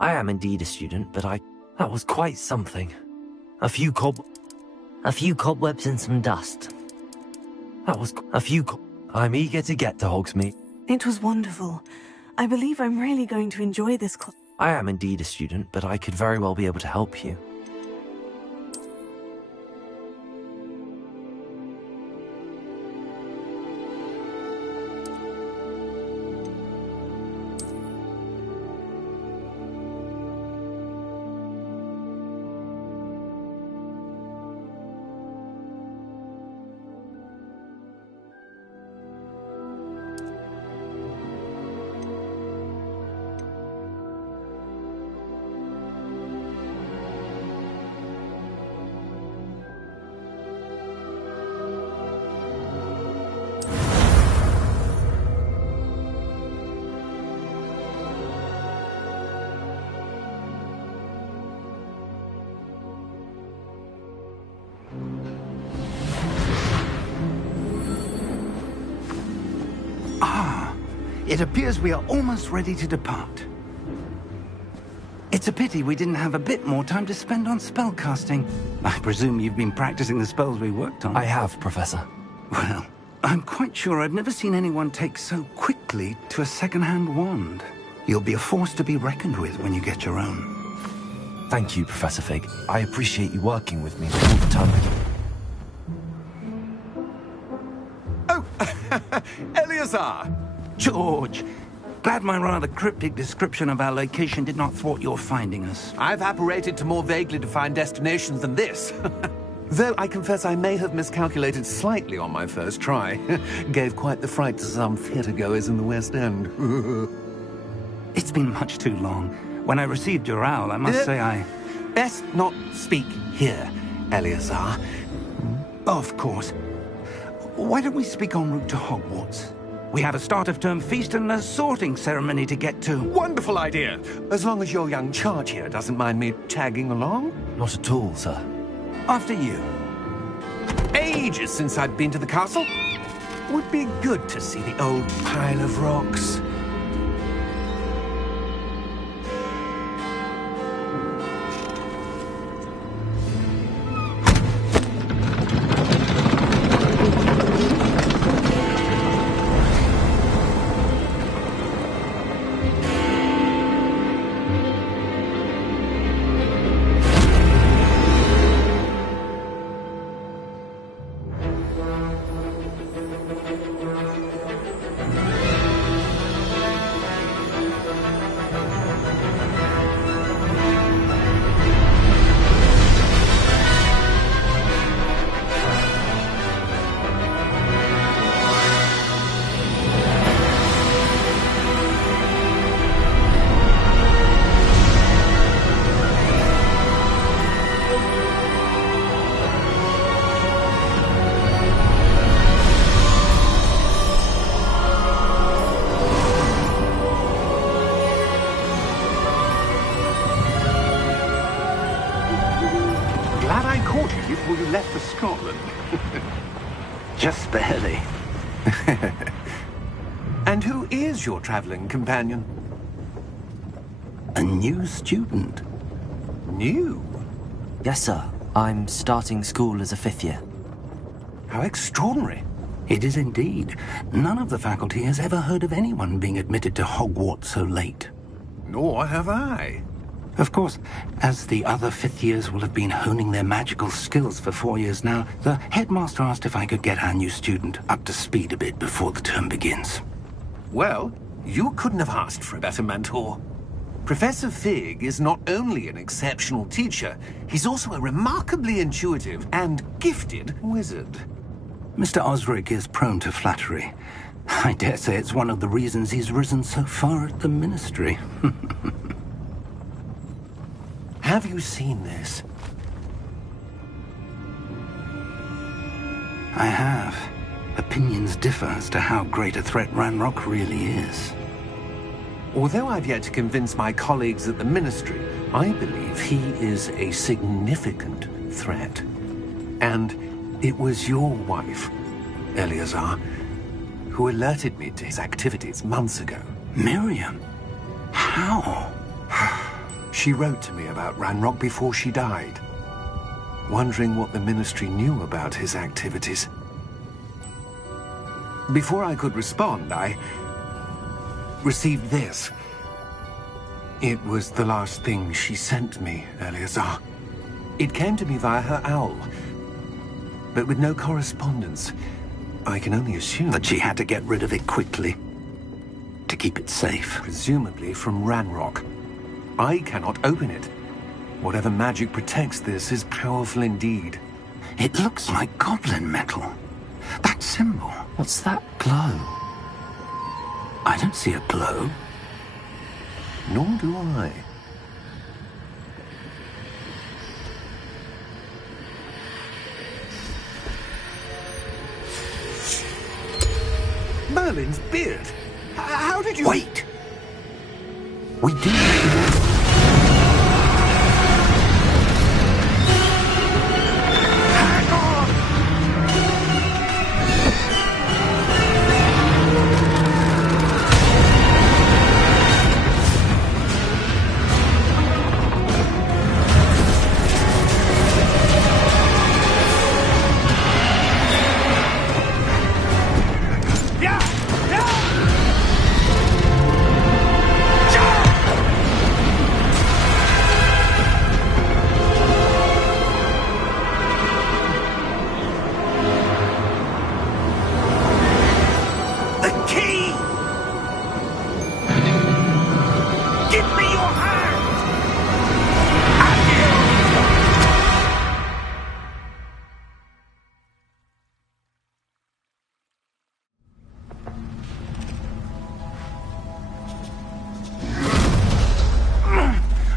I am indeed a student, but that was quite something. A few cobwebs and some dust. I'm eager to get to Hogsmeade. It was wonderful. I believe I'm really going to enjoy this class. I am indeed a student, but I could very well be able to help you. It appears we are almost ready to depart. It's a pity we didn't have a bit more time to spend on spellcasting. I presume you've been practicing the spells we worked on. I have, Professor. Well, I'm quite sure I've never seen anyone take so quickly to a second-hand wand. You'll be a force to be reckoned with when you get your own. Thank you, Professor Fig. I appreciate you working with me all the time. Oh, Eleazar! George, glad my rather cryptic description of our location did not thwart your finding us. I've apparated to more vaguely defined destinations than this. Though I confess I may have miscalculated slightly on my first try. Gave quite the fright to some theatre-goers in the West End. It's been much too long. When I received your owl, I must say I... Best not speak here, Eleazar. Of course. Why don't we speak en route to Hogwarts? We have a start-of-term feast and a sorting ceremony to get to. Wonderful idea! As long as your young charge here doesn't mind me tagging along. Not at all, sir. After you. Ages since I'd been to the castle. Would be good to see the old pile of rocks. Before you left for Scotland. Just barely. And who is your traveling companion? A new student. New? Yes, sir. I'm starting school as a 5th year. How extraordinary. It is indeed. None of the faculty has ever heard of anyone being admitted to Hogwarts so late. Nor have I. Of course, as the other 5th years will have been honing their magical skills for 4 years now, the headmaster asked if I could get our new student up to speed a bit before the term begins. Well, you couldn't have asked for a better mentor. Professor Fig is not only an exceptional teacher, he's also a remarkably intuitive and gifted wizard. Mr. Osric is prone to flattery. I dare say it's one of the reasons he's risen so far at the ministry. Have you seen this? I have. Opinions differ as to how great a threat Ranrock really is. Although I've yet to convince my colleagues at the Ministry, I believe he is a significant threat. And it was your wife, Eleazar, who alerted me to his activities months ago. Miriam? How? She wrote to me about Ranrock before she died, wondering what the Ministry knew about his activities. Before I could respond, I received this. It was the last thing she sent me, Eleazar. It came to me via her owl, but with no correspondence. I can only assume That she had to get rid of it quickly, to keep it safe. presumably from Ranrock. I cannot open it. Whatever magic protects this is powerful indeed. It looks like goblin metal. That symbol. What's that glow? I don't see a glow. Nor do I. Merlin's beard. How did you... Wait! We do... Hang on! Yeah! Yeah! The key! Give me your hand!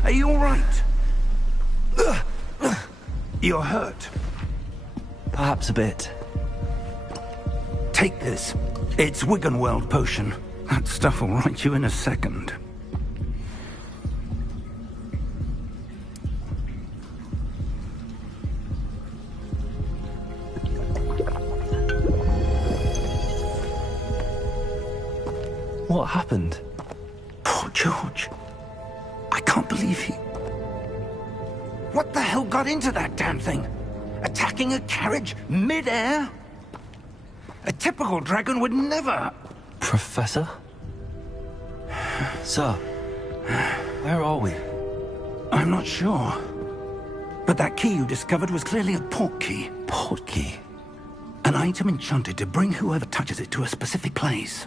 Are you all right? You're hurt. Perhaps a bit. Take this. It's Wiggenweld potion. That stuff will right you in a second. What happened? Poor George. I can't believe he... What the hell got into that damn thing? Attacking a carriage mid-air? A typical dragon would never... Professor? Sir, where are we? I'm not sure. But that key you discovered was clearly a port key. Port key? An item enchanted to bring whoever touches it to a specific place.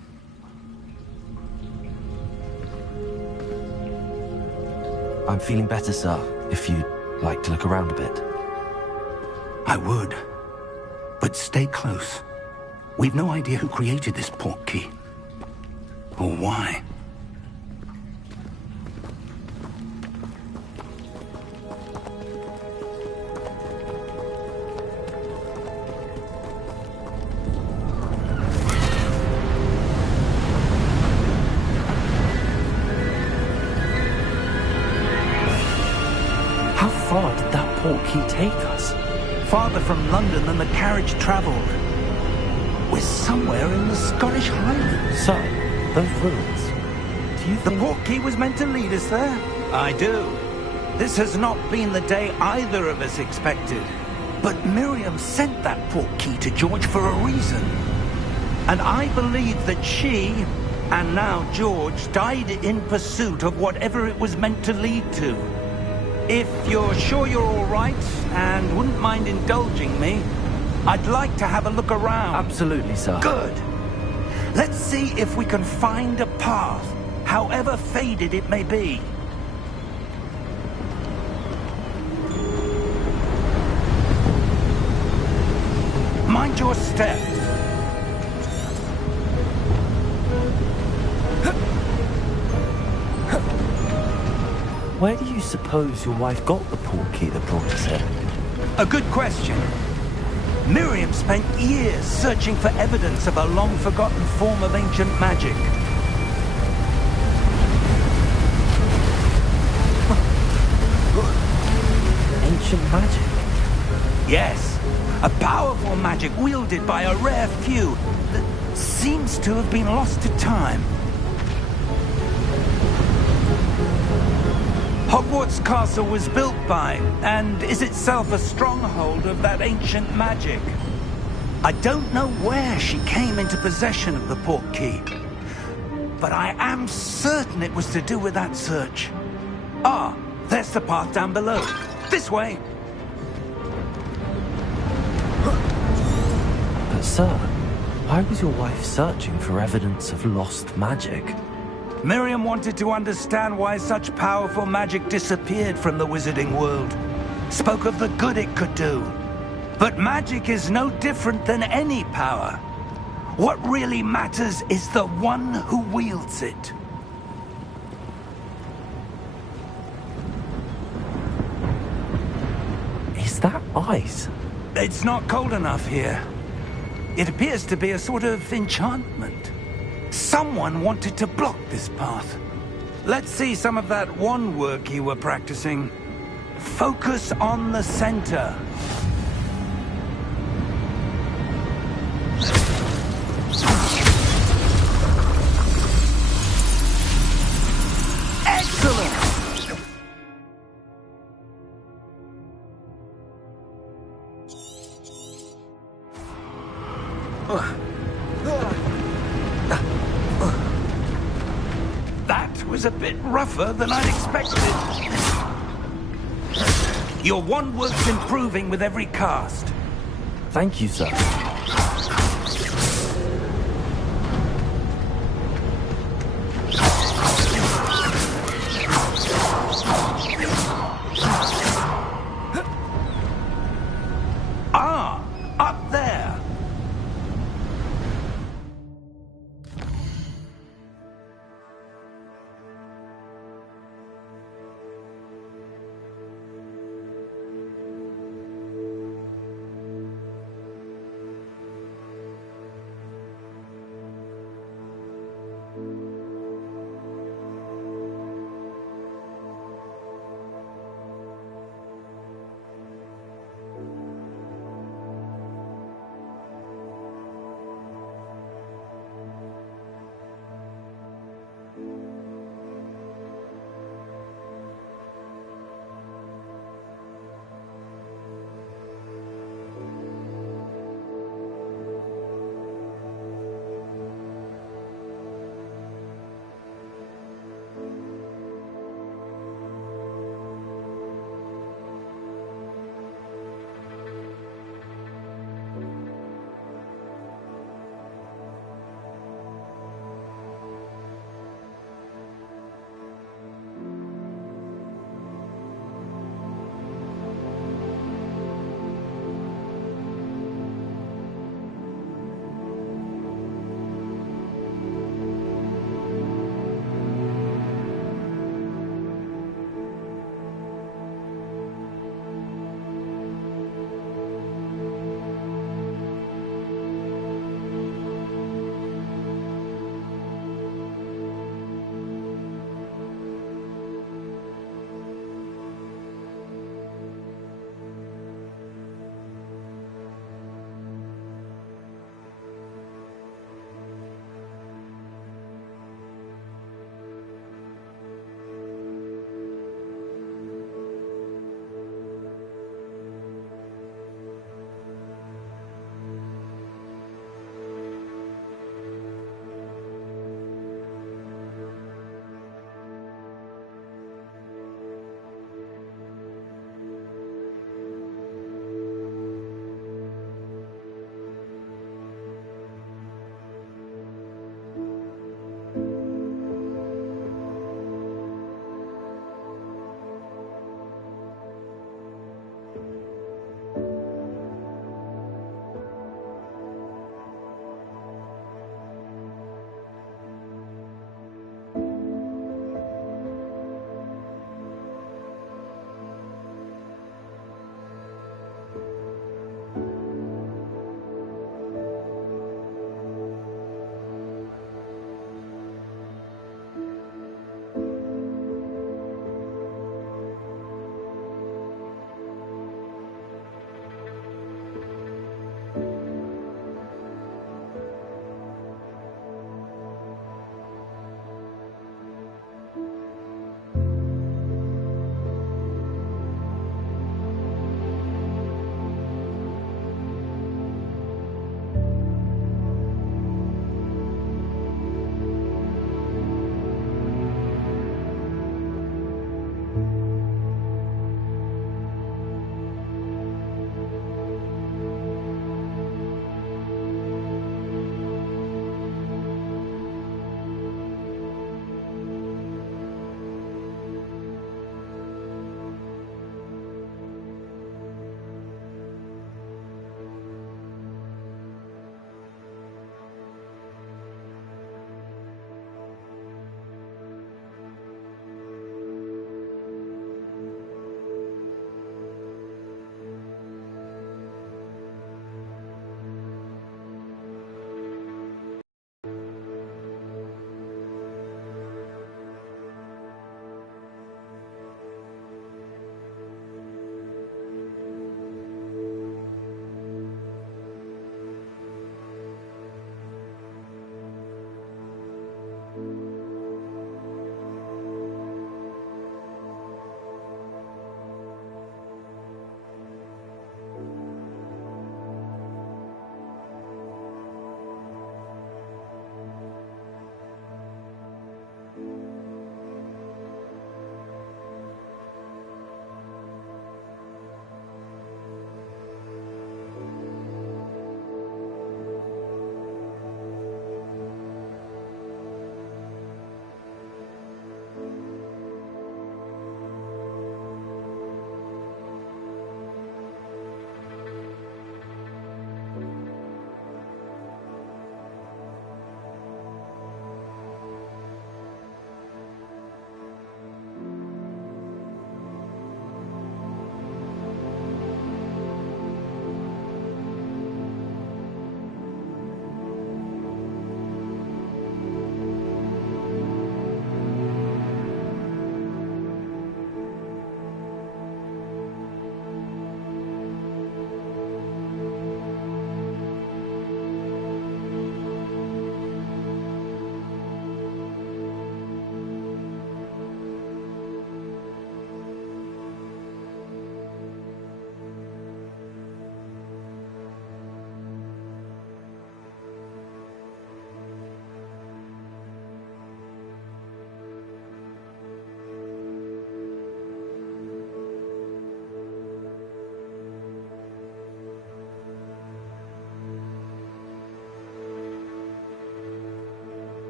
I'm feeling better, sir, if you'd like to look around a bit. I would. But stay close. We've no idea who created this port key. Or why. How far did that port key take us? Farther from London than the carriage traveled. We're somewhere in the Scottish Highlands. Sir, those ruins. Do you The think... port key was meant to lead us there? I do. This has not been the day either of us expected. But Miriam sent that port key to George for a reason. And I believe that she, and now George, died in pursuit of whatever it was meant to lead to. If you're sure you're all right, and wouldn't mind indulging me, I'd like to have a look around. Absolutely, sir. Good. Let's see if we can find a path, however faded it may be. Mind your step. Where do you suppose your wife got the port key that brought us here? A good question. Miriam spent years searching for evidence of a long-forgotten form of ancient magic. Ancient magic? Yes, a powerful magic wielded by a rare few that seems to have been lost to time. Hogwarts Castle was built by, and is itself a stronghold of that ancient magic. I don't know where she came into possession of the port key, but I am certain it was to do with that search. Ah, there's the path down below. This way! But sir, why was your wife searching for evidence of lost magic? Miriam wanted to understand why such powerful magic disappeared from the wizarding world. Spoke of the good it could do. But magic is no different than any power. What really matters is the one who wields it. Is that ice? It's not cold enough here. It appears to be a sort of enchantment. Someone wanted to block this path. Let's see some of that wand work you were practicing. Focus on the center. Excellent! That was a bit rougher than I'd expected. Your wand work's improving with every cast. Thank you, sir. Ah, up there.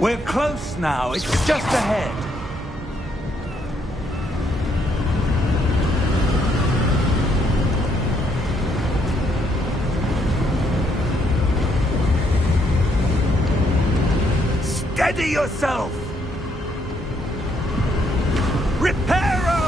We're close now. It's just ahead. Steady yourself! Reparo!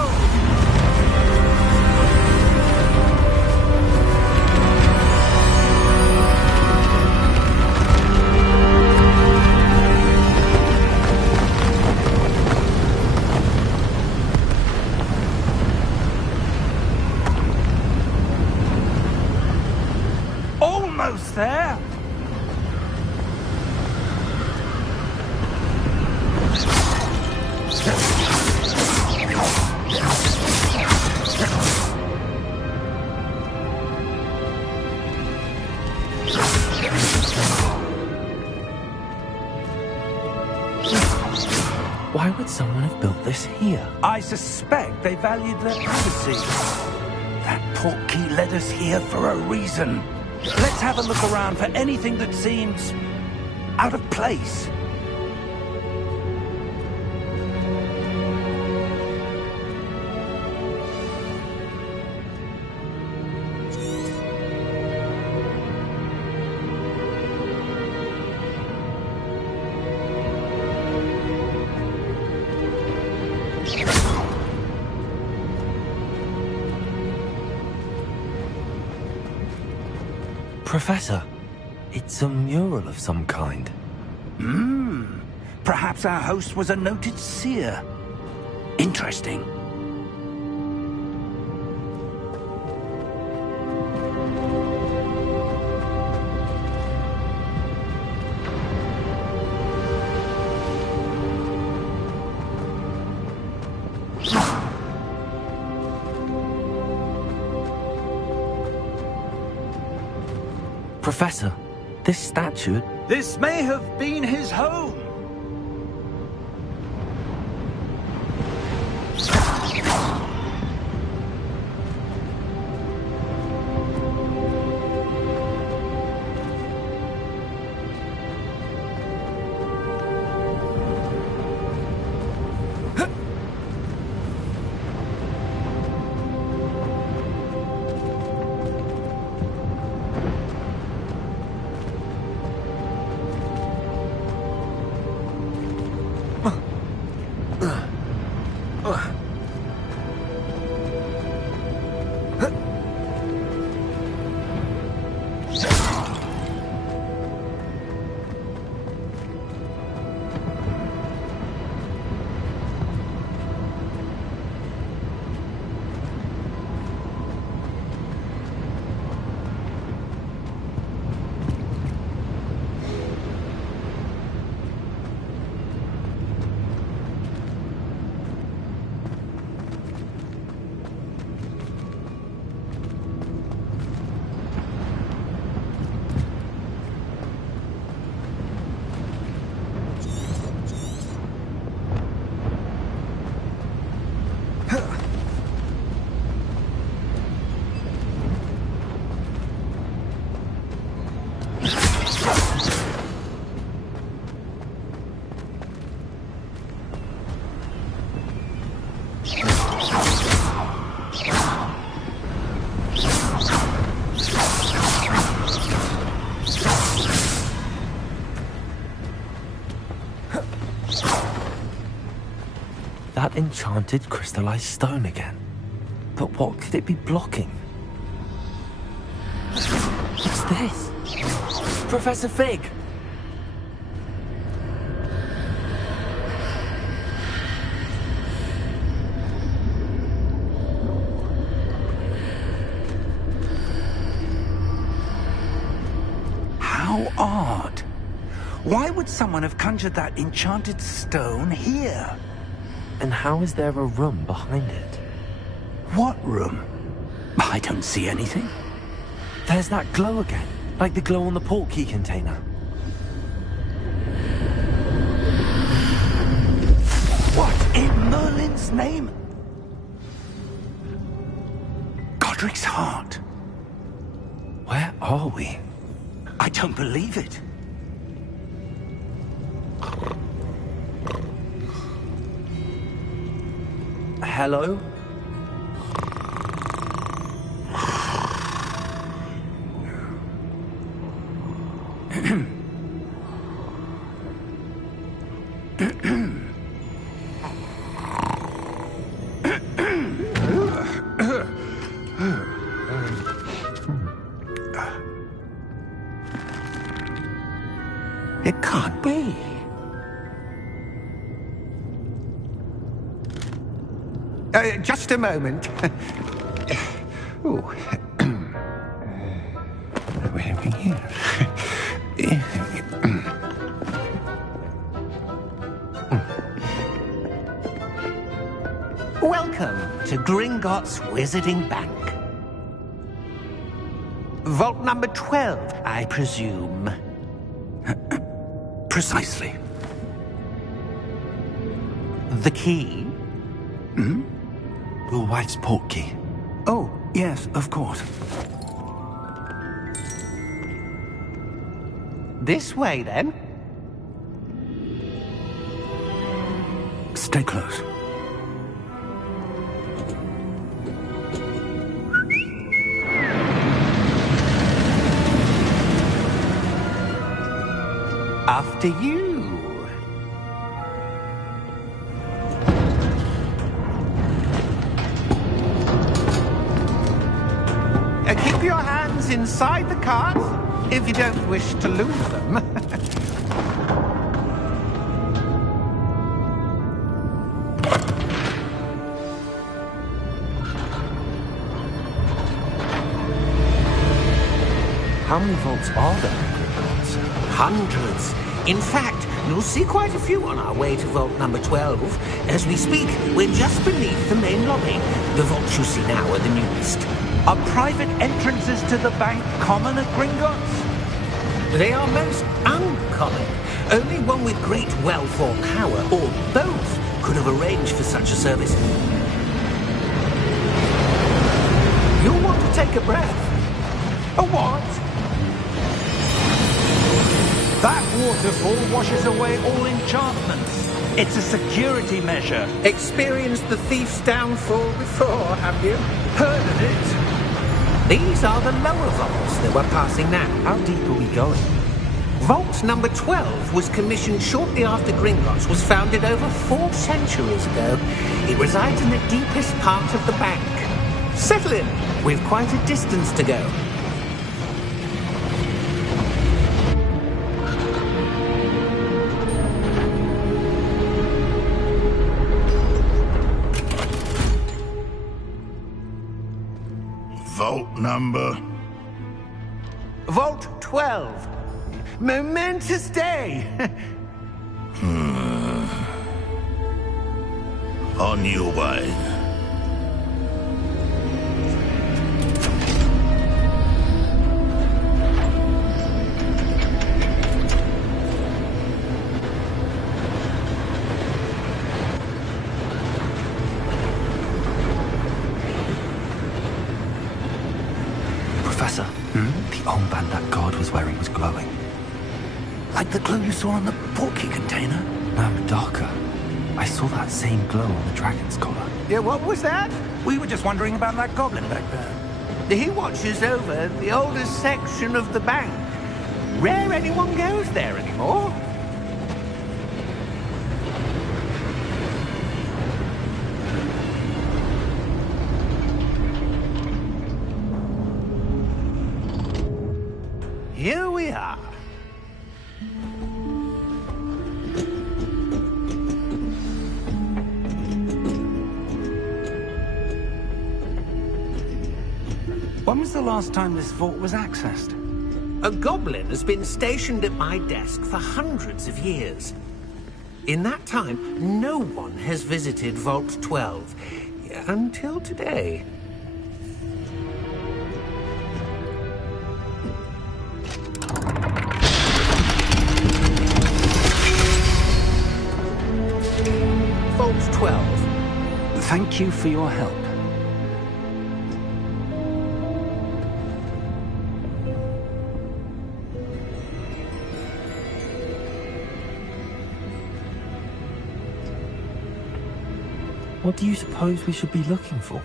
Almost there! Why would someone have built this here? I suspect they valued their privacy. That portkey led us here for a reason. Let's have a look around for anything that seems out of place. Professor, it's a mural of some kind. Perhaps our host was a noted seer. Interesting. Professor, this statue... This may have been his home. That enchanted crystallized stone again. But what could it be blocking? What's this? Professor Fig! How odd. Why would someone have conjured that enchanted stone here? And how is there a room behind it? What room? I don't see anything. There's that glow again, like the glow on the portkey container. heaven's name? Godric's heart. Where are we? I don't believe it. Hello? It can't be. Just a moment. Oh. Wait a minute here. Welcome to Gringotts Wizarding Bank. Vault number 12, I presume. Precisely. The key? Your wife's portkey. Oh, yes, of course. This way, then. Stay close. After you. Keep your hands inside the cart if you don't wish to lose them. How many vaults are there in Gringotts? Hundreds. In fact, you'll see quite a few on our way to vault number 12. As we speak, we're just beneath the main lobby. The vaults you see now are the newest. Are private entrances to the bank common at Gringotts? They are most uncommon. Only one with great wealth or power, or both, could have arranged for such a service. You'll want to take a breath. A what? That waterfall washes away all enchantments. It's a security measure. Experienced the thief's downfall before, have you? Heard of it? These are the lower vaults that we're passing now. How deep are we going? Vault number 12 was commissioned shortly after Gringotts was founded over 4 centuries ago. It resides in the deepest part of the bank. Settle in. We've quite a distance to go. Vault number? Vault 12. Momentous day. On your way. Professor, the armband that guard was wearing was glowing. Like the glow you saw on the portkey container? No, darker. I saw that same glow on the dragon's collar. Yeah, what was that? We were just wondering about that goblin back there. He watches over the oldest section of the bank. Rare anyone goes there anymore. Here we are. When was the last time this vault was accessed? A goblin has been stationed at my desk for hundreds of years. In that time, no one has visited Vault 12 until today. Vault 12. Thank you for your help. What do you suppose we should be looking for?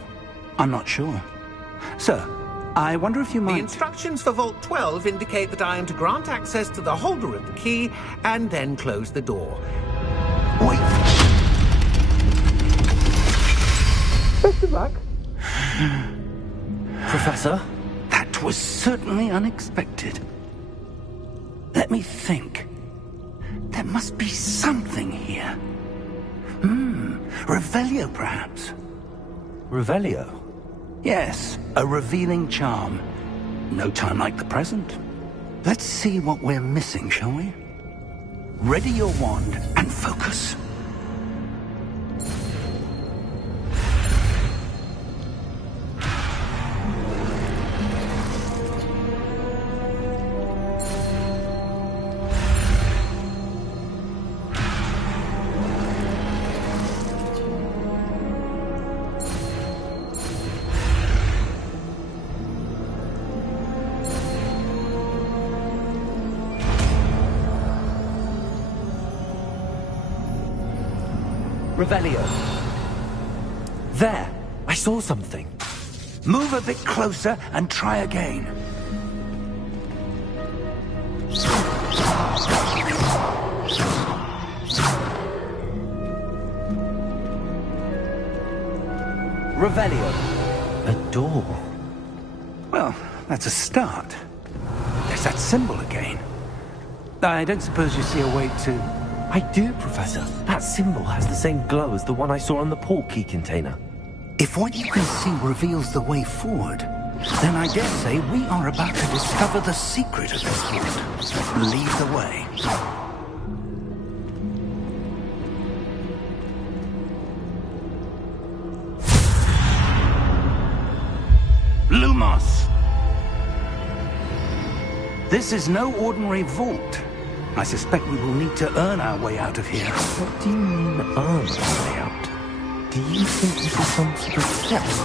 I'm not sure. Sir, I wonder if you The might... instructions for Vault 12 indicate that I am to grant access to the holder of the key and then close the door. Wait! Best of luck. Professor? That was certainly unexpected. Let me think. There must be something here. Revelio, perhaps? Revelio? Yes, a revealing charm. No time like the present. Let's see what we're missing, shall we? Ready your wand and focus. Revelio. There! I saw something. Move a bit closer and try again. Revelio. A door. Well, that's a start. There's that symbol again. I don't suppose you see a way to... I do, Professor. That symbol has the same glow as the one I saw on the port key container. If what you can see reveals the way forward, then I dare say we are about to discover the secret of this vault. Lead the way. Lumos! This is no ordinary vault. I suspect we will need to earn our way out of here. What do you mean, earn our way out? Do you think this is some sort of test?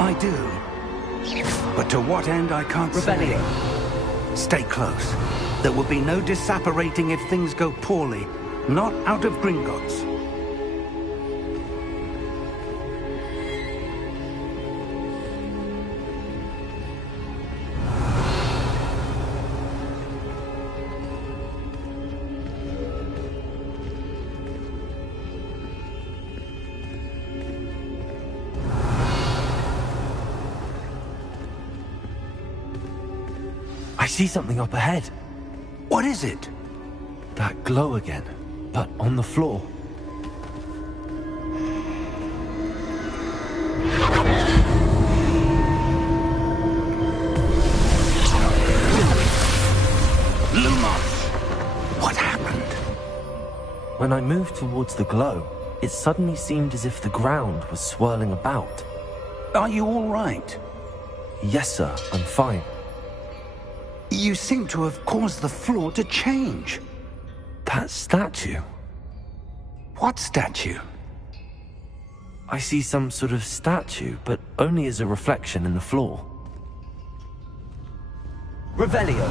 I do. But to what end, I can't say. Stay close. There will be no disapparating if things go poorly. Not out of Gringotts. I see something up ahead. What is it? That glow again, but on the floor. Lumos! What happened? When I moved towards the glow, it suddenly seemed as if the ground was swirling about. Are you all right? Yes, sir, I'm fine. You seem to have caused the floor to change. That statue. What statue? I see some sort of statue, but only as a reflection in the floor. Revelio.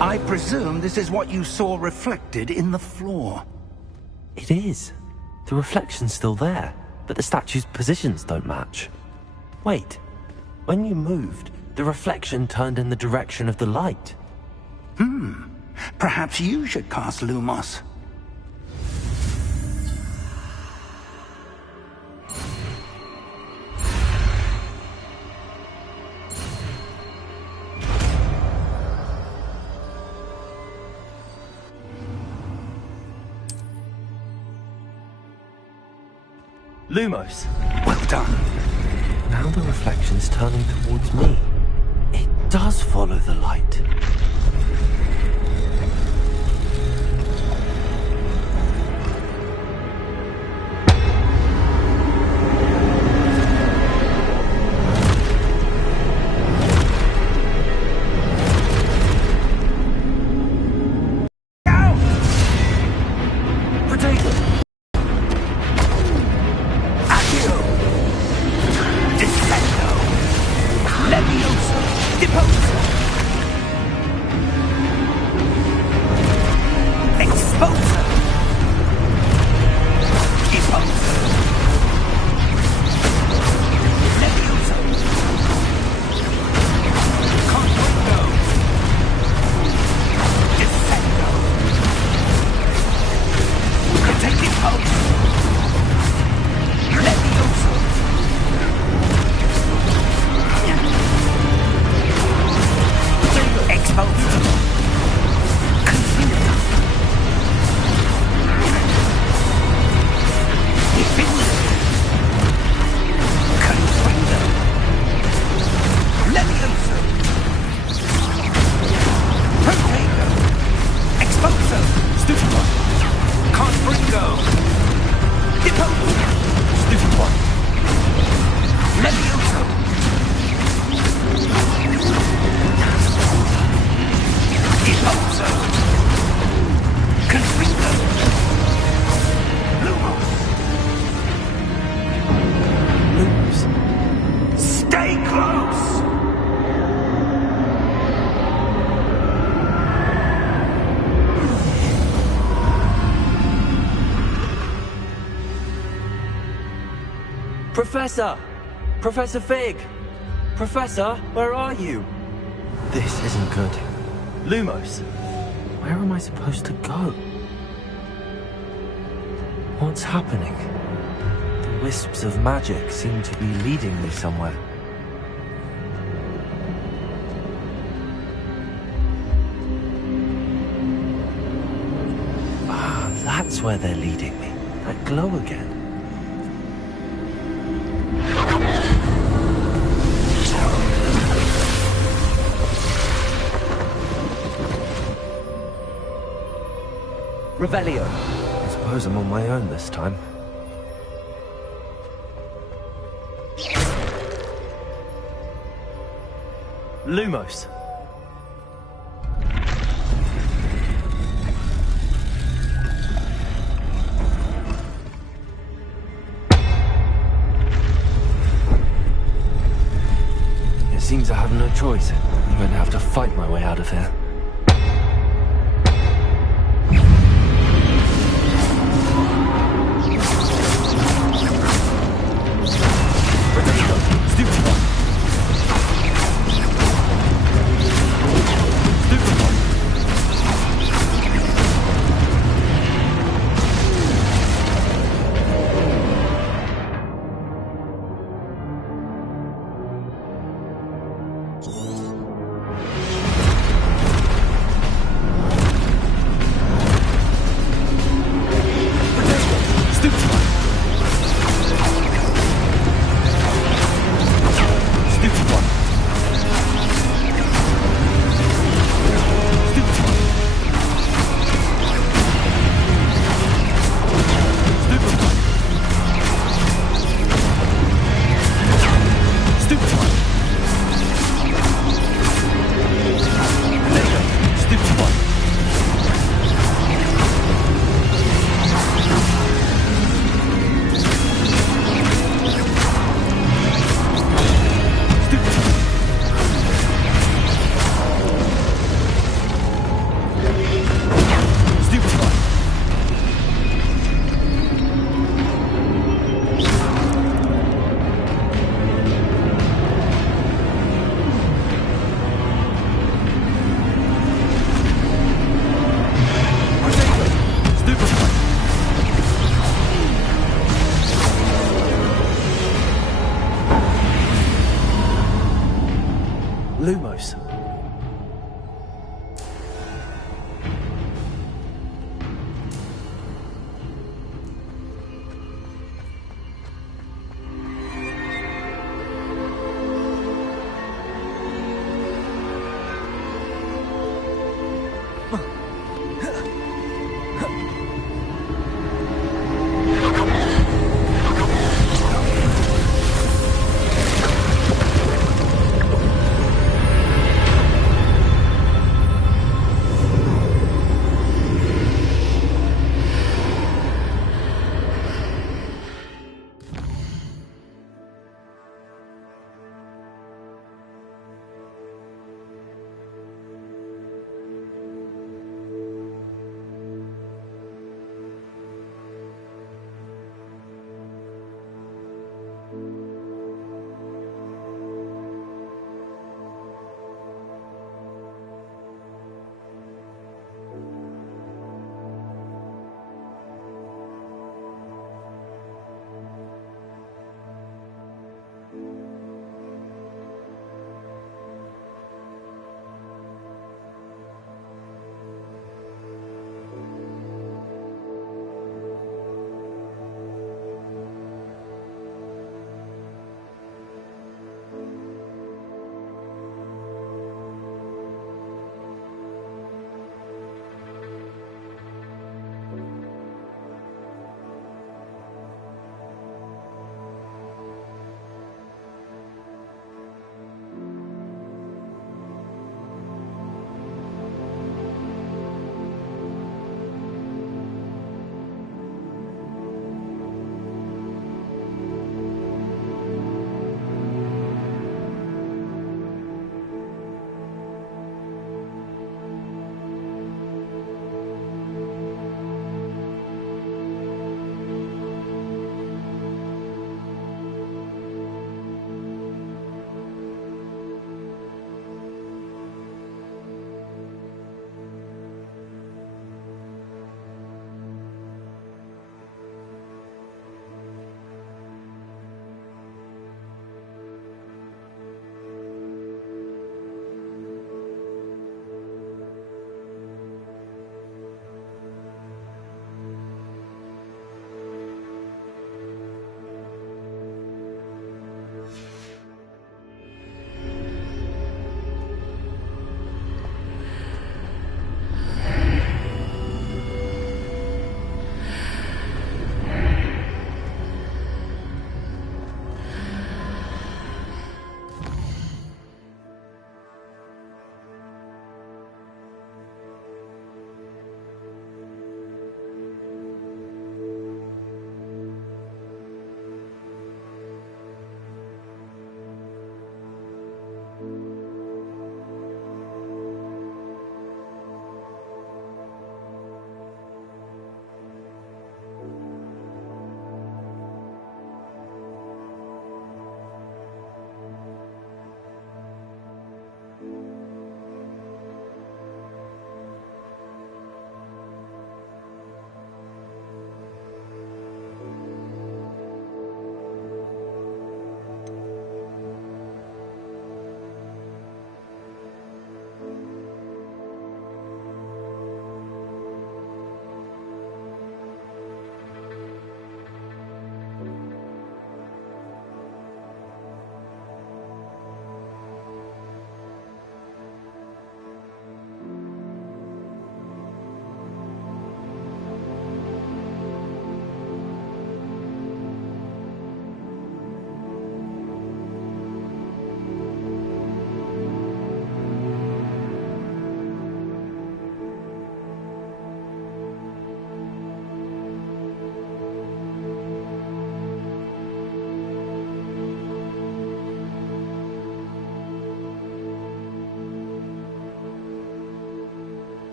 I presume this is what you saw reflected in the floor. It is. The reflection's still there, but the statue's positions don't match. Wait. When you moved, the reflection turned in the direction of the light. Perhaps you should cast Lumos. Lumos. Well done. Now the reflection's turning towards me. It does follow the light. Potato! Accio! Confringo! Lumos! Lumos. Stay close! Professor! Professor Fig! Professor, where are you? This isn't good. Lumos, where am I supposed to go? What's happening? The wisps of magic seem to be leading me somewhere. Ah, that's where they're leading me. That glow again. Revelio. I suppose I'm on my own this time. Lumos. It seems I have no choice. I'm going to have to fight my way out of here.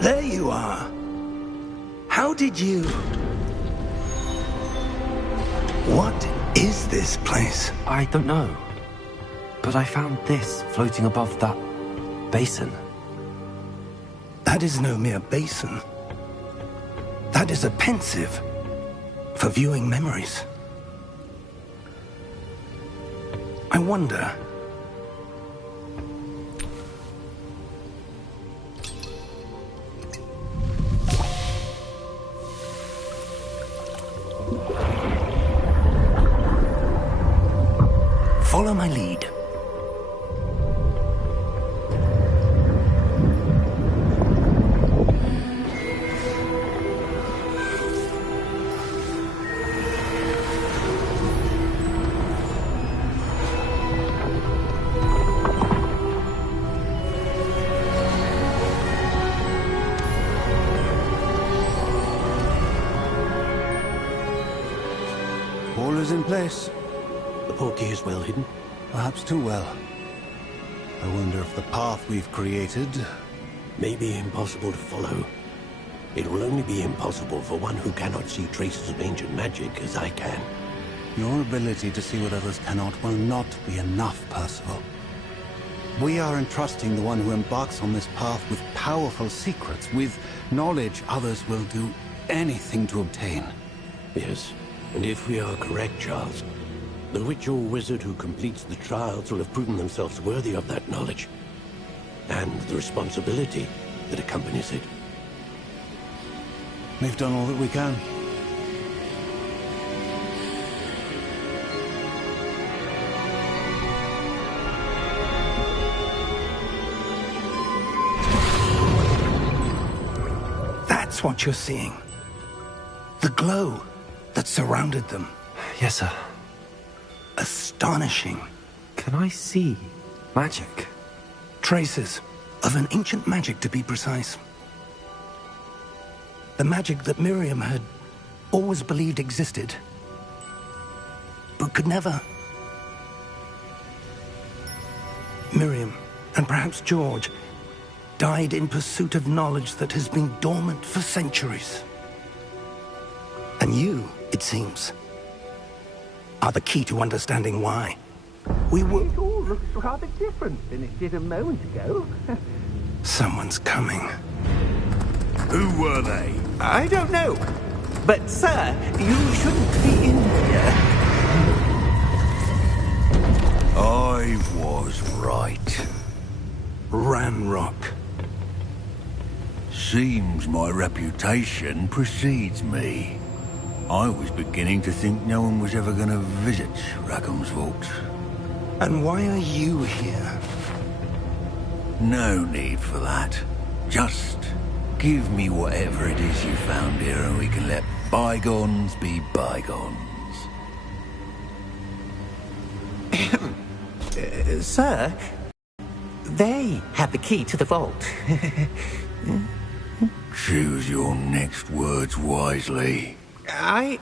There you are. How did you... What is this place? I don't know. But I found this floating above that basin. That is no mere basin. That is a pensive for viewing memories. I wonder... Follow my lead. All is in place. The portkey is well hidden. Perhaps too well. I wonder if the path we've created... May be impossible to follow. It will only be impossible for one who cannot see traces of ancient magic as I can. Your ability to see what others cannot will not be enough, Percival. We are entrusting the one who embarks on this path with powerful secrets, with knowledge others will do anything to obtain. Yes, and if we are correct, Charles, the witch or wizard who completes the trials will have proven themselves worthy of that knowledge, and the responsibility that accompanies it. We've done all that we can. That's what you're seeing. The glow that surrounded them. Yes, sir. Astonishing. Can I see magic? Traces of an ancient magic, to be precise. The magic that Miriam had always believed existed, but could never. Miriam, and perhaps George, died in pursuit of knowledge that has been dormant for centuries. And you, it seems, are the key to understanding why. We will... It all looks rather different than it did a moment ago. Someone's coming. Who were they? I don't know. But, sir, you shouldn't be in here. I was right. Ranrock. Seems my reputation precedes me. I was beginning to think no one was ever going to visit Rackham's vault. And why are you here? No need for that. Just give me whatever it is you found here and we can let bygones be bygones. Sir, they had the key to the vault. Choose your next words wisely. I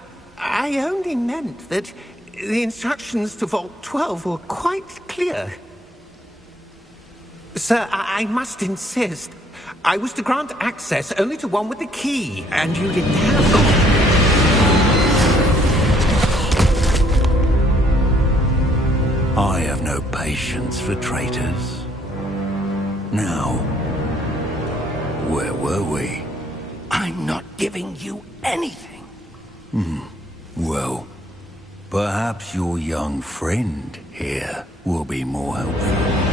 only meant that the instructions to Vault 12 were quite clear. Sir, I must insist. I was to grant access only to one with the key, and you didn't have them. I have no patience for traitors. Now, where were we? I'm not giving you anything. Well, perhaps your young friend here will be more helpful.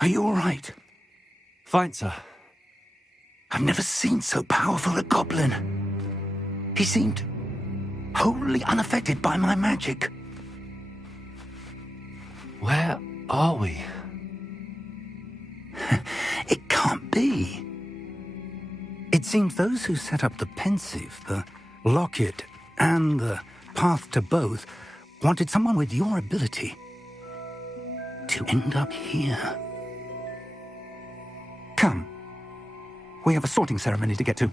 Are you all right? Fine, sir. I've never seen so powerful a goblin. He seemed wholly unaffected by my magic. Where are we? It can't be. It seems those who set up the pensive, the locket, and the path to both wanted someone with your ability to end up here. Come. We have a sorting ceremony to get to.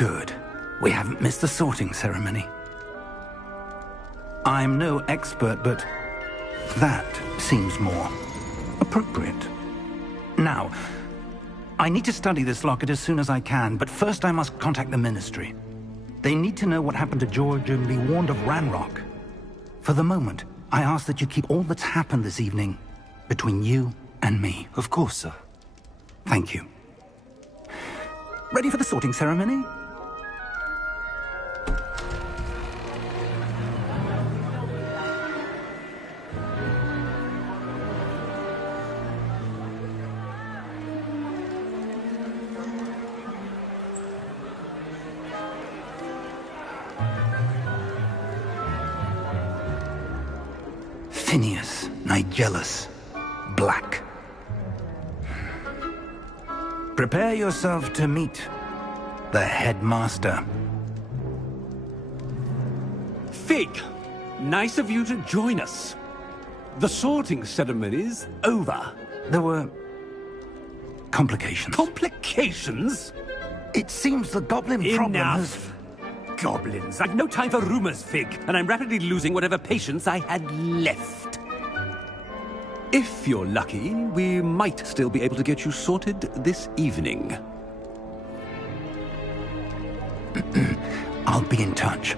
Good. We haven't missed the sorting ceremony. I'm no expert, but that seems more appropriate. Now, I need to study this locket as soon as I can, but first I must contact the Ministry. They need to know what happened to George and be warned of Ranrock. For the moment, I ask that you keep all that's happened this evening between you and me. Of course, sir. Thank you. Ready for the sorting ceremony? Phineas, Nigellus, Black. Prepare yourself to meet the headmaster. Fig, nice of you to join us. The sorting ceremony's over. There were complications. Complications? It seems the goblin problem has... Enough! Goblins. I've no time for rumors, Fig, and I'm rapidly losing whatever patience I had left. If you're lucky, we might still be able to get you sorted this evening. I'll be in touch.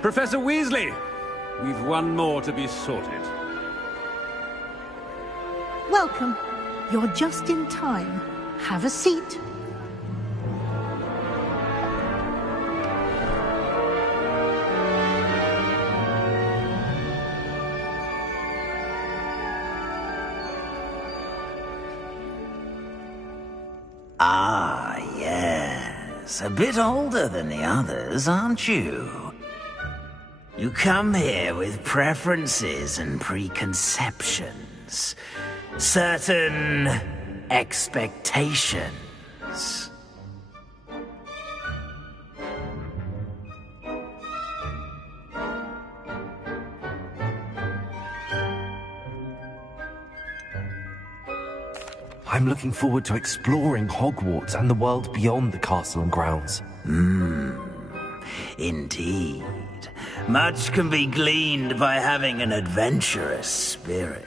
Professor Weasley, we've one more to be sorted. Welcome. You're just in time. Have a seat. Ah, yes. A bit older than the others, aren't you? You come here with preferences and preconceptions. Certain expectations. I'm looking forward to exploring Hogwarts and the world beyond the castle and grounds. Indeed. Much can be gleaned by having an adventurous spirit,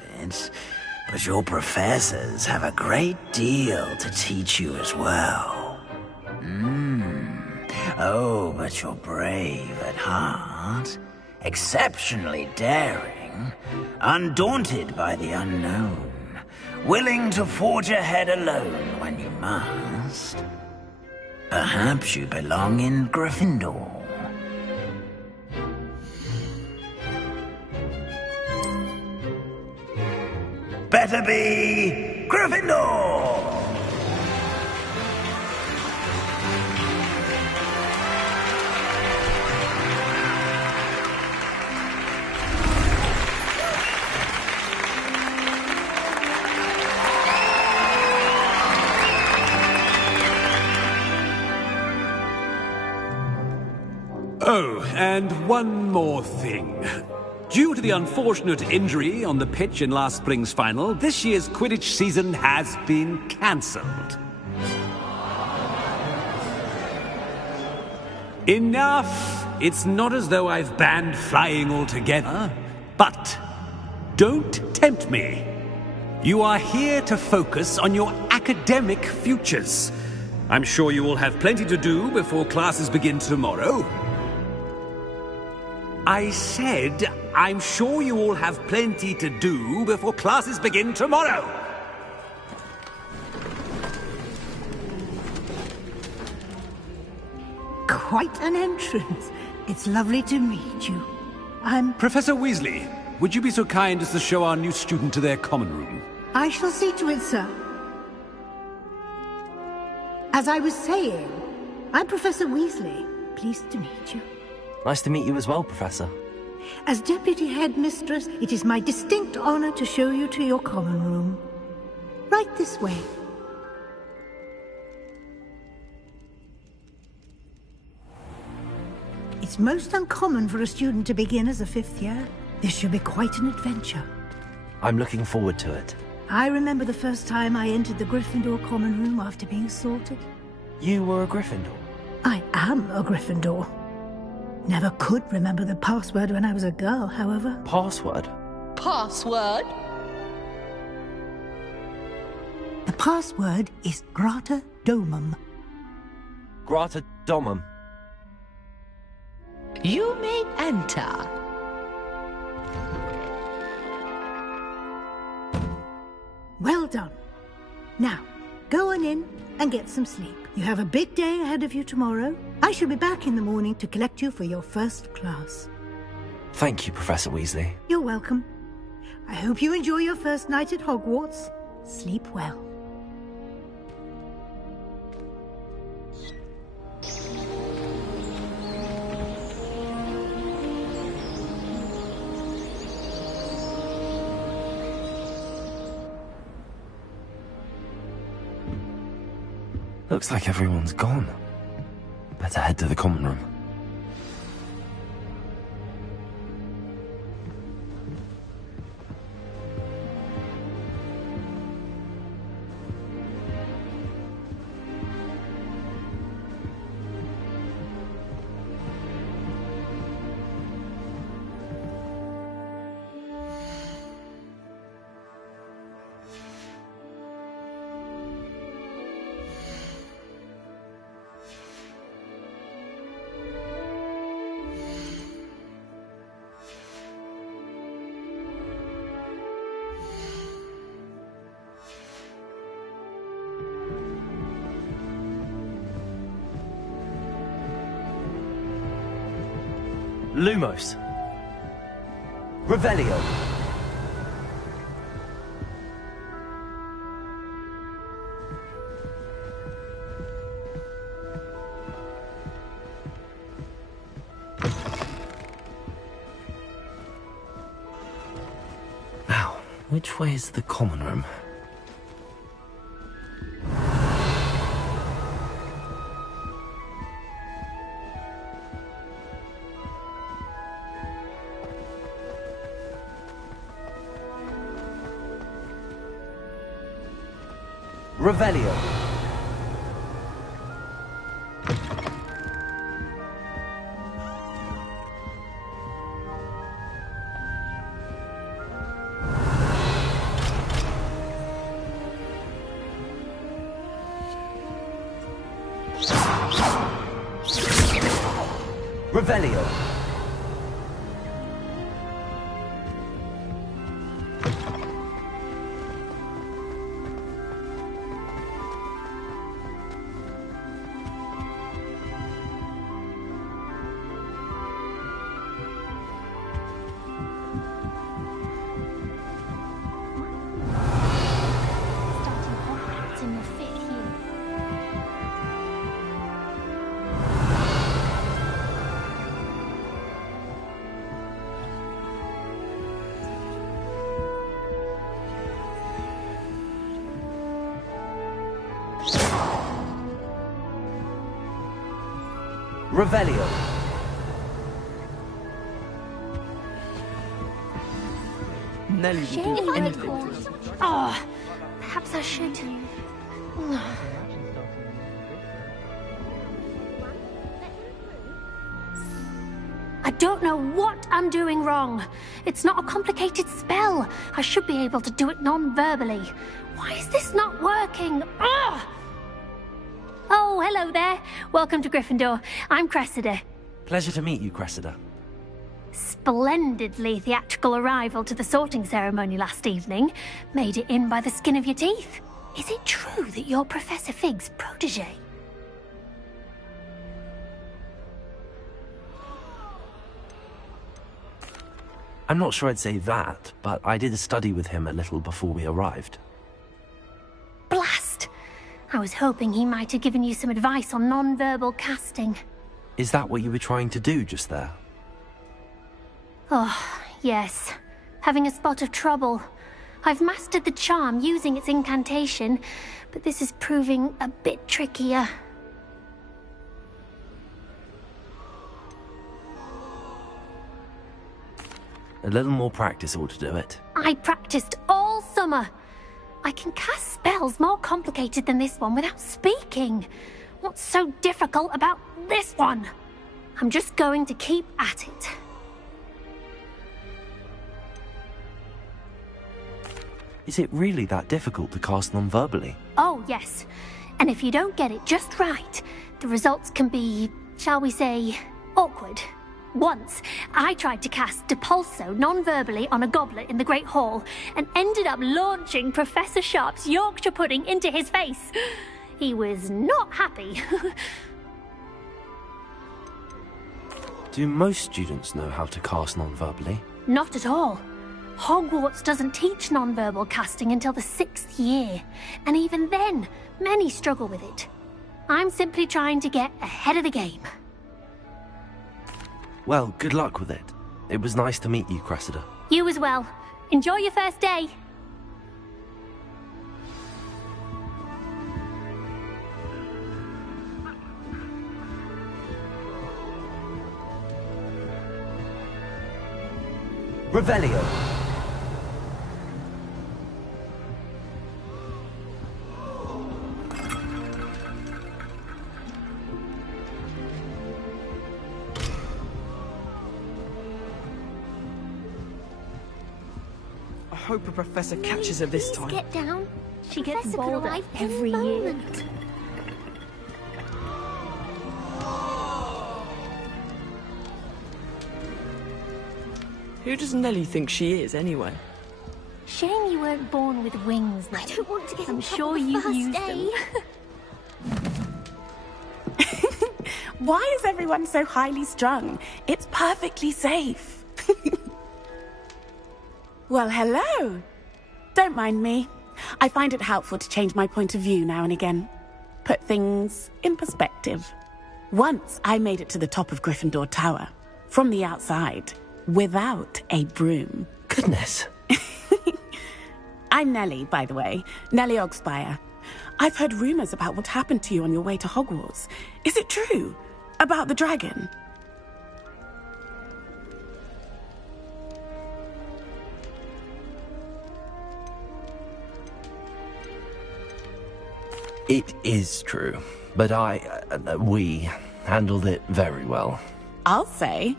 but your professors have a great deal to teach you as well. Oh, but you're brave at heart, exceptionally daring, undaunted by the unknown, willing to forge ahead alone when you must. Perhaps you belong in Gryffindor. Better be Gryffindor! Oh, and one more thing. Due to the unfortunate injury on the pitch in last spring's final, this year's Quidditch season has been cancelled. Enough! It's not as though I've banned flying altogether, but don't tempt me. You are here to focus on your academic futures. I'm sure you will have plenty to do before classes begin tomorrow. I said, I'm sure you all have plenty to do before classes begin tomorrow. Quite an entrance. It's lovely to meet you. I'm... Professor Weasley, would you be so kind as to show our new student to their common room? I shall see to it, sir. As I was saying, I'm Professor Weasley. Pleased to meet you. Nice to meet you as well, Professor. As Deputy Headmistress, it is my distinct honor to show you to your common room. Right this way. It's most uncommon for a student to begin as a 5th year. This should be quite an adventure. I'm looking forward to it. I remember the first time I entered the Gryffindor common room after being sorted. You were a Gryffindor? I am a Gryffindor. Never could remember the password when I was a girl, however. Password? Password? The password is Grata Domum. Grata Domum. You may enter. Well done. Now, go on in and get some sleep. You have a big day ahead of you tomorrow. I shall be back in the morning to collect you for your first class. Thank you, Professor Weasley. You're welcome. I hope you enjoy your first night at Hogwarts. Sleep well. Looks like everyone's gone. Better head to the common room. Lumos. Revelio. Now, which way is the common room? Revelio. Revelio. Revelio. Nelly will do anything. Oh, perhaps I should. I don't know what I'm doing wrong. It's not a complicated spell. I should be able to do it non-verbally. Why is this not working? Ugh! Oh, hello there. Welcome to Gryffindor. I'm Cressida. Pleasure to meet you, Cressida. Splendidly theatrical arrival to the sorting ceremony last evening. Made it in by the skin of your teeth. Is it true that you're Professor Fig's protege? I'm not sure I'd say that, but I did study with him a little before we arrived. Blast! I was hoping he might have given you some advice on non-verbal casting. Is that what you were trying to do just there? Oh, yes. Having a spot of trouble. I've mastered the charm using its incantation, but this is proving a bit trickier. little more practice ought to do it. I practiced all summer. I can cast spells more complicated than this one without speaking. What's so difficult about this one? I'm just going to keep at it. Is it really that difficult to cast non-verbally? Oh, yes. And if you don't get it just right, the results can be, shall we say, awkward. Once, I tried to cast Depulso non-verbally on a goblet in the Great Hall and ended up launching Professor Sharp's Yorkshire pudding into his face. He was not happy. Do most students know how to cast non-verbally? Not at all. Hogwarts doesn't teach non-verbal casting until the 6th year, and even then, many struggle with it. I'm simply trying to get ahead of the game. Well, good luck with it. It was nice to meet you, Cressida. You as well. Enjoy your first day. Revelio. I hope a professor catches her this time. Get down. She gets Professor bolder could arrive every any year. moment. Who does Nellie think she is, anyway? Shame you weren't born with wings, though. I don't want to get I'm in sure trouble the you've first used day. them. Why is everyone so highly strung? It's perfectly safe. Well, hello. Don't mind me. I find it helpful to change my point of view now and again. Put things in perspective. Once I made it to the top of Gryffindor Tower, from the outside, without a broom. Goodness. I'm Nellie, by the way. Nellie Ogspire. I've heard rumors about what happened to you on your way to Hogwarts. Is it true? About the dragon? It is true, but we handled it very well. I'll say.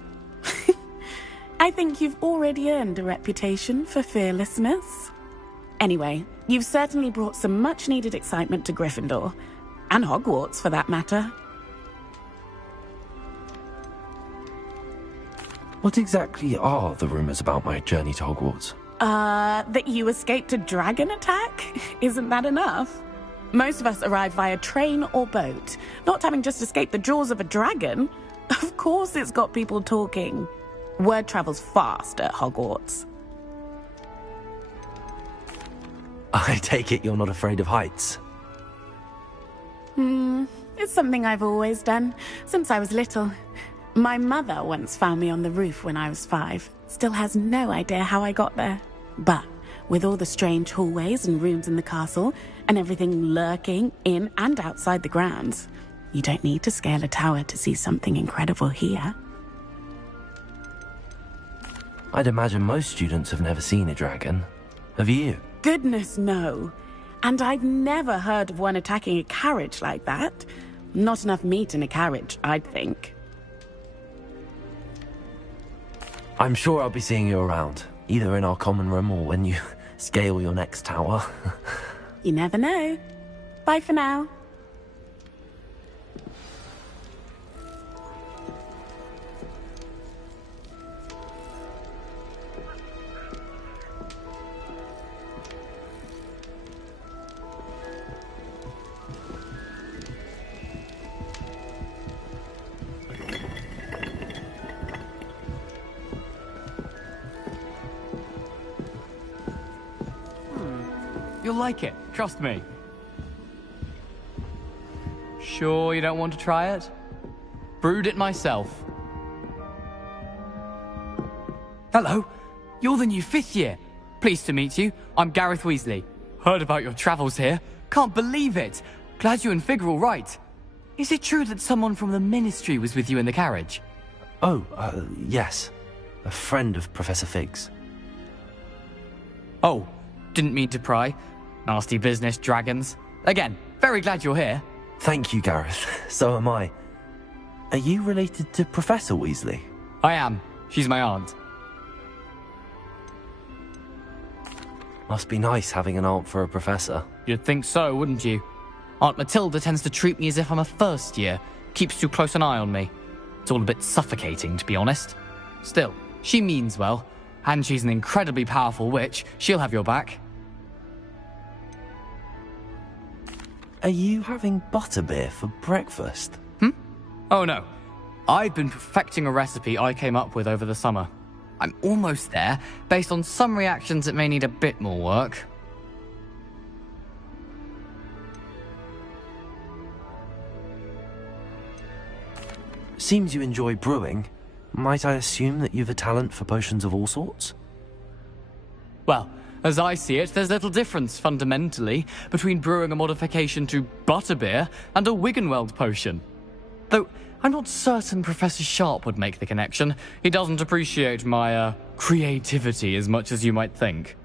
I think you've already earned a reputation for fearlessness. Anyway, you've certainly brought some much-needed excitement to Gryffindor. And Hogwarts, for that matter. What exactly are the rumors about my journey to Hogwarts? That you escaped a dragon attack? Isn't that enough? Most of us arrive via train or boat, not having just escaped the jaws of a dragon. Of course it's got people talking. Word travels fast at Hogwarts. I take it you're not afraid of heights? It's something I've always done, since I was little. My mother once found me on the roof when I was 5. Still has no idea how I got there. But with all the strange hallways and rooms in the castle, and everything lurking in and outside the grounds, you don't need to scale a tower to see something incredible here. I'd imagine most students have never seen a dragon. Have you? Goodness, no. And I've never heard of one attacking a carriage like that. Not enough meat in a carriage, I'd think. I'm sure I'll be seeing you around, either in our common room or when you scale your next tower. You never know. Bye for now. You'll like it, trust me. Sure you don't want to try it? Brewed it myself. Hello, you're the new 5th year. Pleased to meet you. I'm Gareth Weasley. Heard about your travels here. Can't believe it. Glad you and Fig are all right. Is it true that someone from the Ministry was with you in the carriage? Oh, yes. a friend of Professor Fig's. Oh, didn't mean to pry. Nasty business, dragons. Again, very glad you're here. Thank you, Gareth. So am I. Are you related to Professor Weasley? I am. She's my aunt. Must be nice having an aunt for a professor. You'd think so, wouldn't you? Aunt Matilda tends to treat me as if I'm a first year. Keeps too close an eye on me. It's all a bit suffocating, to be honest. Still, she means well. And she's an incredibly powerful witch. She'll have your back. Are you having butterbeer for breakfast? Oh no. I've been perfecting a recipe I came up with over the summer. I'm almost there. Based on some reactions, it may need a bit more work. Seems you enjoy brewing. Might I assume that you've a talent for potions of all sorts? Well, as I see it, there's little difference, fundamentally, between brewing a modification to butterbeer and a Wiggenweld potion. Though, I'm not certain Professor Sharp would make the connection. He doesn't appreciate my, creativity as much as you might think.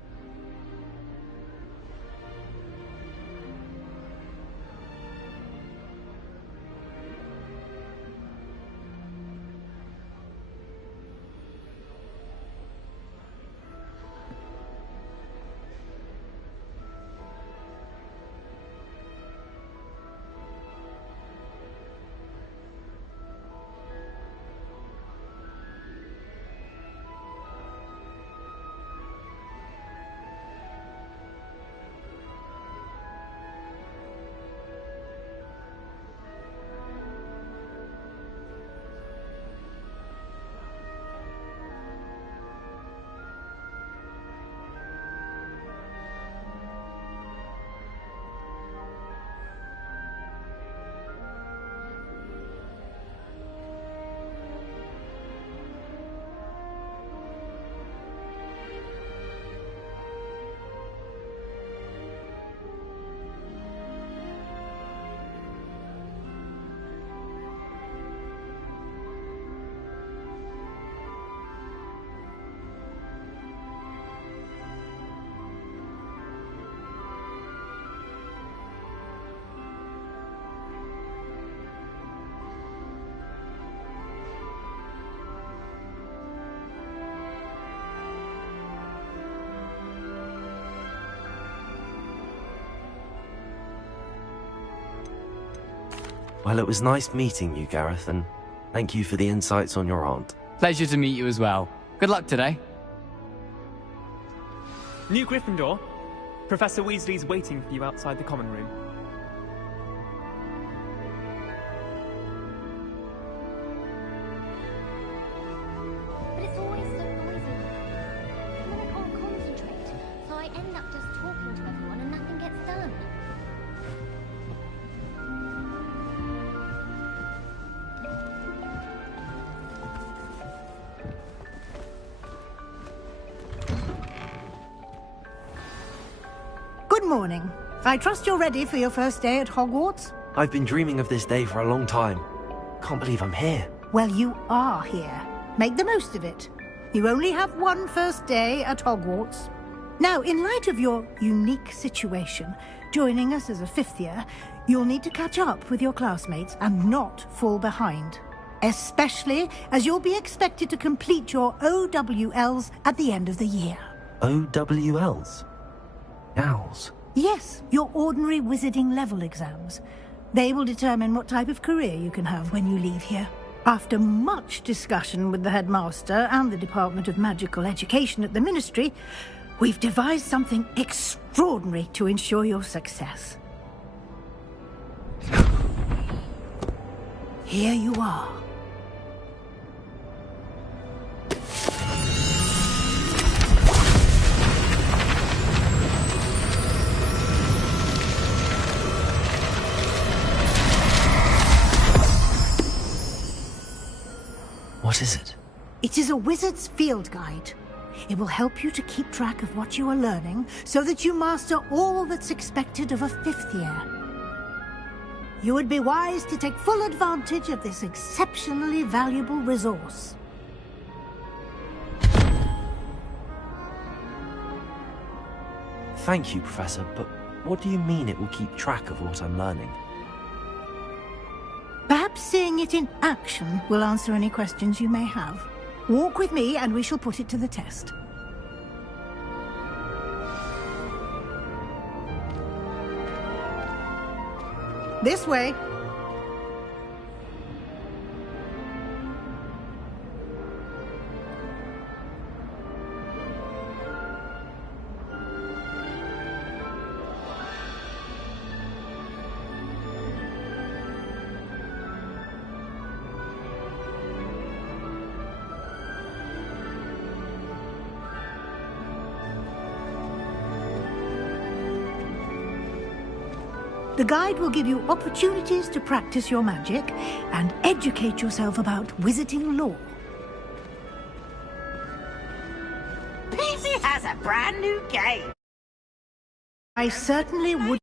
Well, it was nice meeting you, Gareth, and thank you for the insights on your aunt. Pleasure to meet you as well. Good luck today. New Gryffindor. Professor Weasley's waiting for you outside the common room. But it's always so noisy. And then I can't concentrate, so I end up just talking to everyone and nothing gets done. Good morning. I trust you're ready for your first day at Hogwarts? I've been dreaming of this day for a long time. Can't believe I'm here. Well, you are here. Make the most of it. You only have one first day at Hogwarts. Now, in light of your unique situation, joining us as a fifth year, you'll need to catch up with your classmates and not fall behind. Especially as you'll be expected to complete your OWLs at the end of the year. OWLs? Owls? Yes, your ordinary wizarding level exams. They will determine what type of career you can have when you leave here. After much discussion with the headmaster and the Department of Magical Education at the Ministry, we've devised something extraordinary to ensure your success. Here you are. What is it? It is a wizard's field guide. It will help you to keep track of what you are learning so that you master all that's expected of a fifth year. You would be wise to take full advantage of this exceptionally valuable resource. Thank you, Professor, but what do you mean it will keep track of what I'm learning? Perhaps seeing it in action will answer any questions you may have. Walk with me and we shall put it to the test. This way. The guide will give you opportunities to practice your magic and educate yourself about wizarding lore. PC has a brand new game. I certainly would.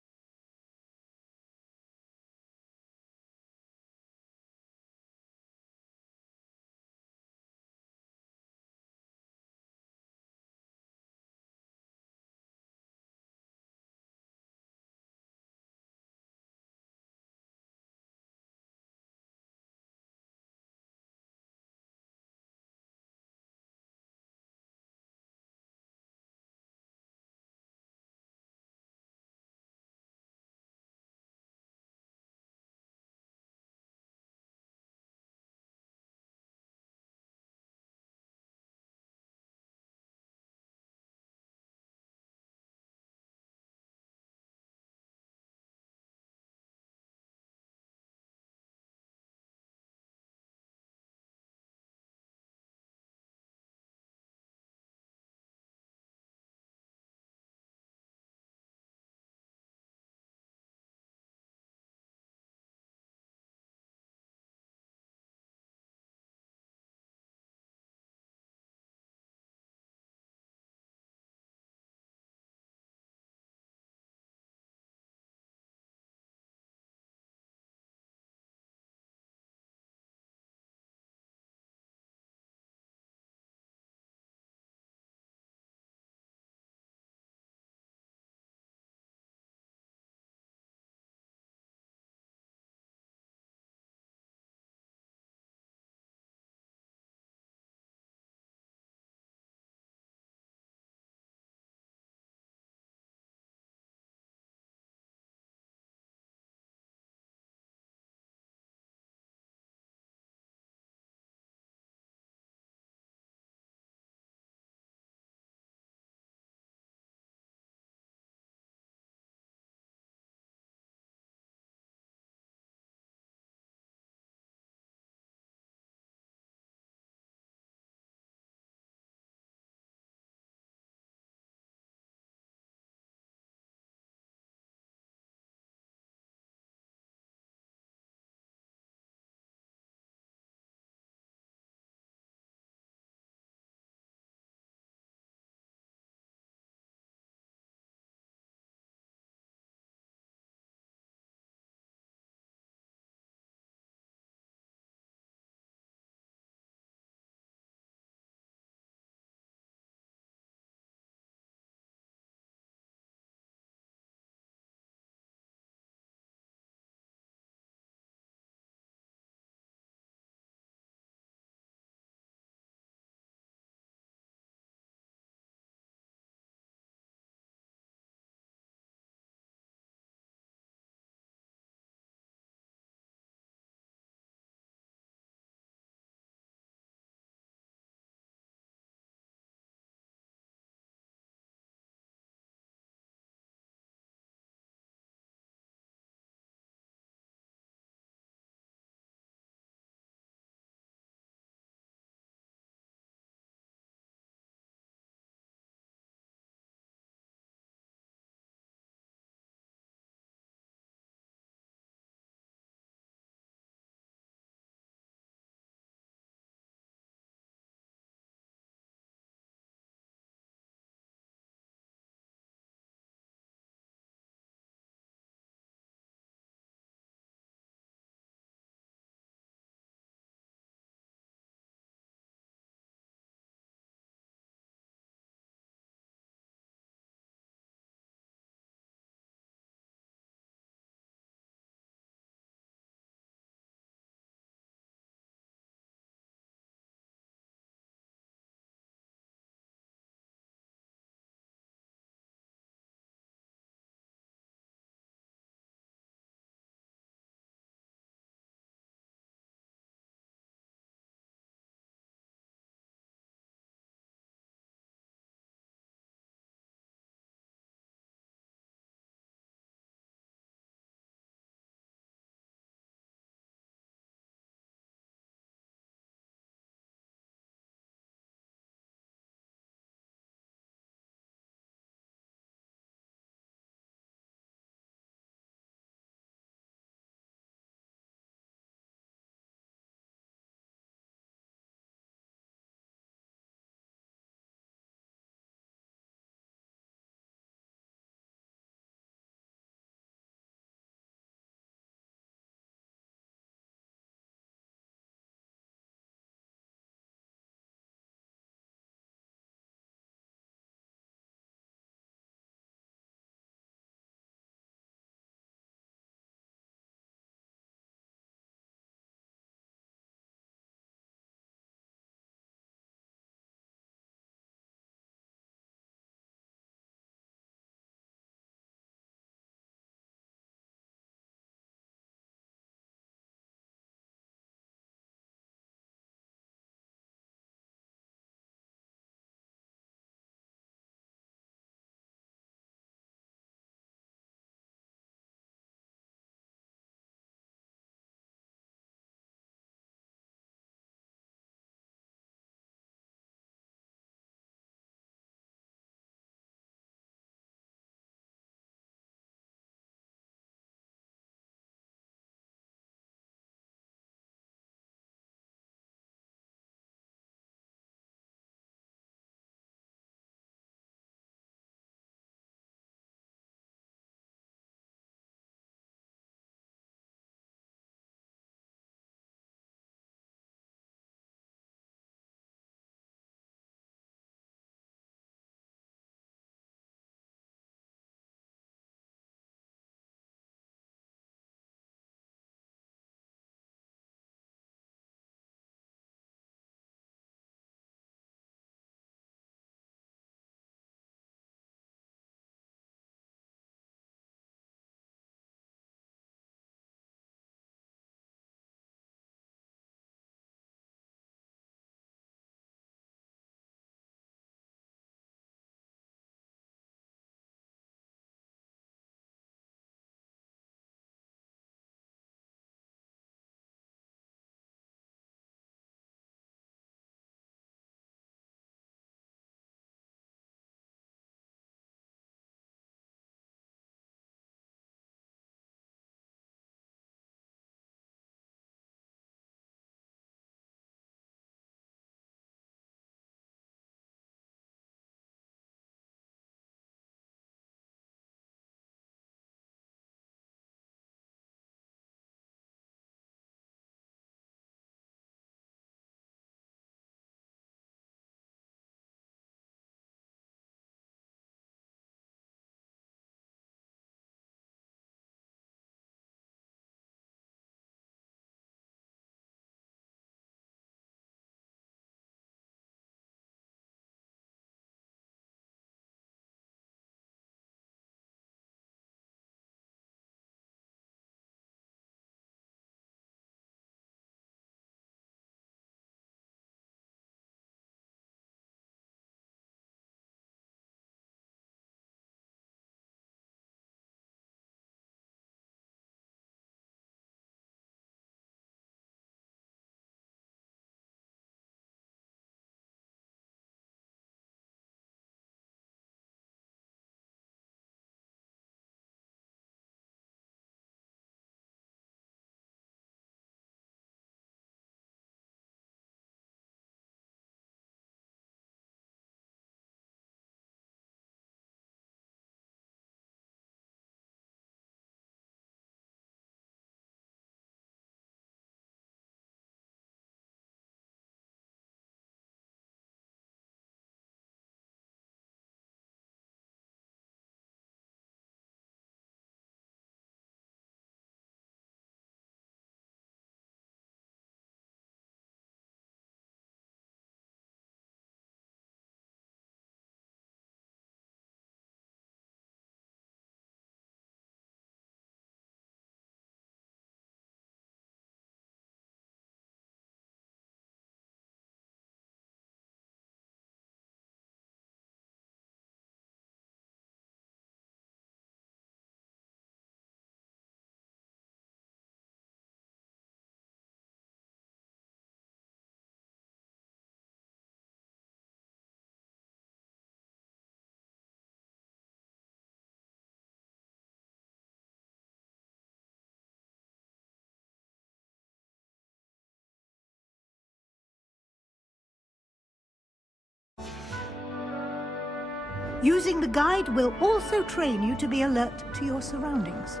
Using the guide will also train you to be alert to your surroundings.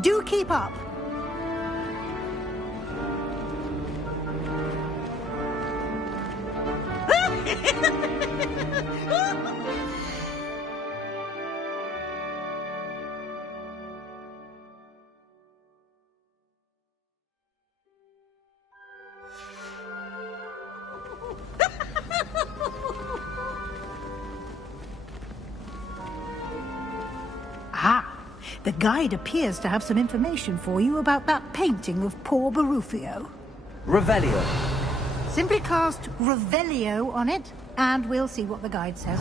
Do keep up. The guide appears to have some information for you about that painting of poor Barufio. Revelio. Simply cast Revelio on it, and we'll see what the guide says.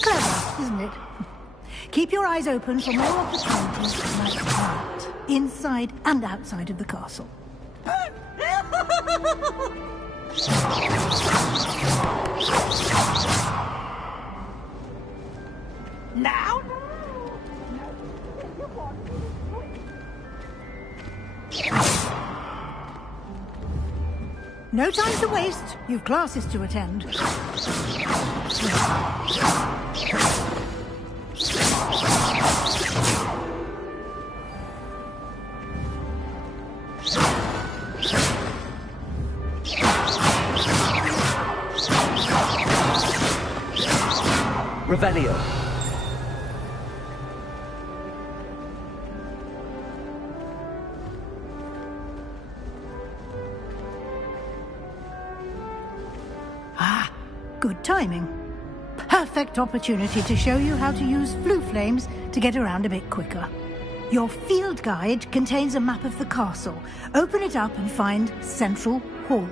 Clever, isn't it? Keep your eyes open for more opportunities like that, inside and outside of the castle. Now? No time to waste. You've classes to attend. Revelio. Good timing. Perfect opportunity to show you how to use flue flames to get around a bit quicker. Your field guide contains a map of the castle. Open it up and find Central Hall.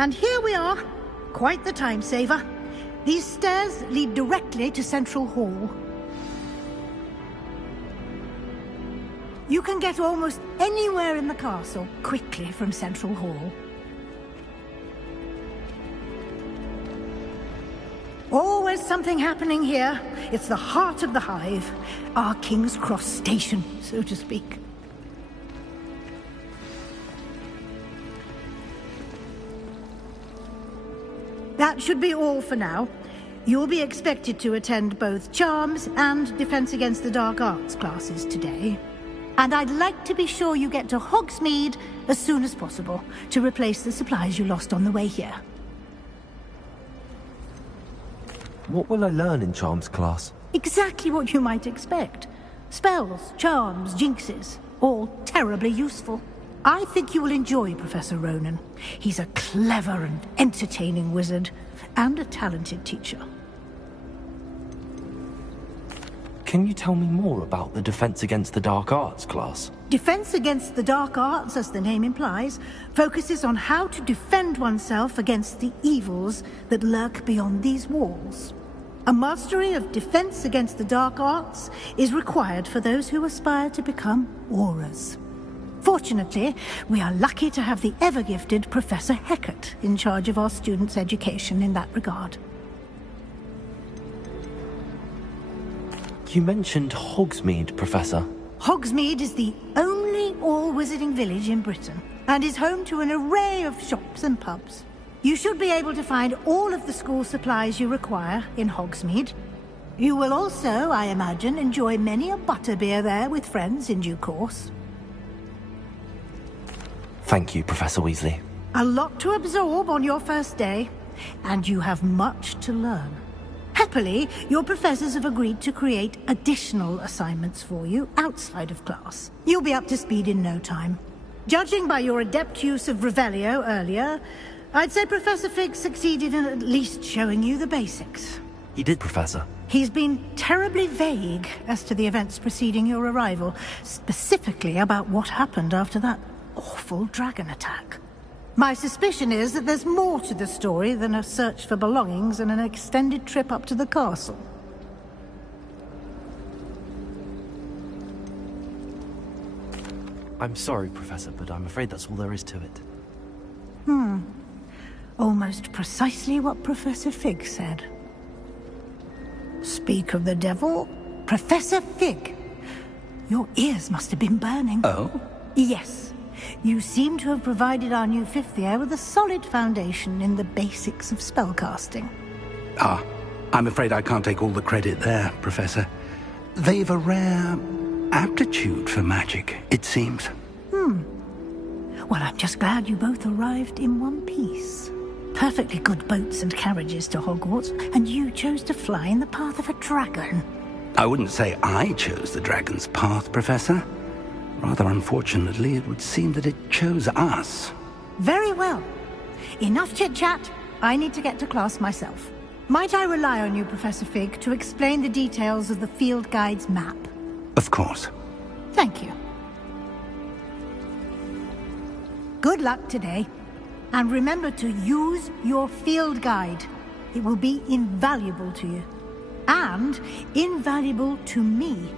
And here we are. Quite the time saver. These stairs lead directly to Central Hall. You can get almost anywhere in the castle quickly from Central Hall. Always something happening here. It's the heart of the hive. Our King's Cross station, so to speak. That should be all for now. You'll be expected to attend both Charms and Defense Against the Dark Arts classes today. And I'd like to be sure you get to Hogsmeade as soon as possible to replace the supplies you lost on the way here. What will I learn in Charms class? Exactly what you might expect. Spells, charms, jinxes, all terribly useful. I think you will enjoy Professor Ronan. He's a clever and entertaining wizard, and a talented teacher. Can you tell me more about the Defense Against the Dark Arts class? Defense Against the Dark Arts, as the name implies, focuses on how to defend oneself against the evils that lurk beyond these walls. A mastery of Defense Against the Dark Arts is required for those who aspire to become Aurors. Fortunately, we are lucky to have the ever-gifted Professor Hecat in charge of our students' education in that regard. You mentioned Hogsmeade, Professor. Hogsmeade is the only all-wizarding village in Britain, and is home to an array of shops and pubs. You should be able to find all of the school supplies you require in Hogsmeade. You will also, I imagine, enjoy many a butterbeer there with friends in due course. Thank you, Professor Weasley. A lot to absorb on your first day, and you have much to learn. Happily, your professors have agreed to create additional assignments for you outside of class. You'll be up to speed in no time. Judging by your adept use of Revelio earlier, I'd say Professor Fig succeeded in at least showing you the basics. He did, Professor. He's been terribly vague as to the events preceding your arrival, specifically about what happened after that awful dragon attack. My suspicion is that there's more to the story than a search for belongings and an extended trip up to the castle. I'm sorry, Professor, but I'm afraid that's all there is to it. Almost precisely what Professor Fig said. Speak of the devil, Professor Fig. Your ears must have been burning. Oh? Yes. You seem to have provided our new fifth year with a solid foundation in the basics of spellcasting. Ah, I'm afraid I can't take all the credit there, Professor. They've a rare aptitude for magic, it seems. Well, I'm just glad you both arrived in one piece. Perfectly good boats and carriages to Hogwarts, and you chose to fly in the path of a dragon. I wouldn't say I chose the dragon's path, Professor. Rather unfortunately, it would seem that it chose us. Very well. Enough chit-chat. I need to get to class myself. Might I rely on you, Professor Fig, to explain the details of the field guide's map? Of course. Thank you. Good luck today. And remember to use your field guide. It will be invaluable to you. And invaluable to me,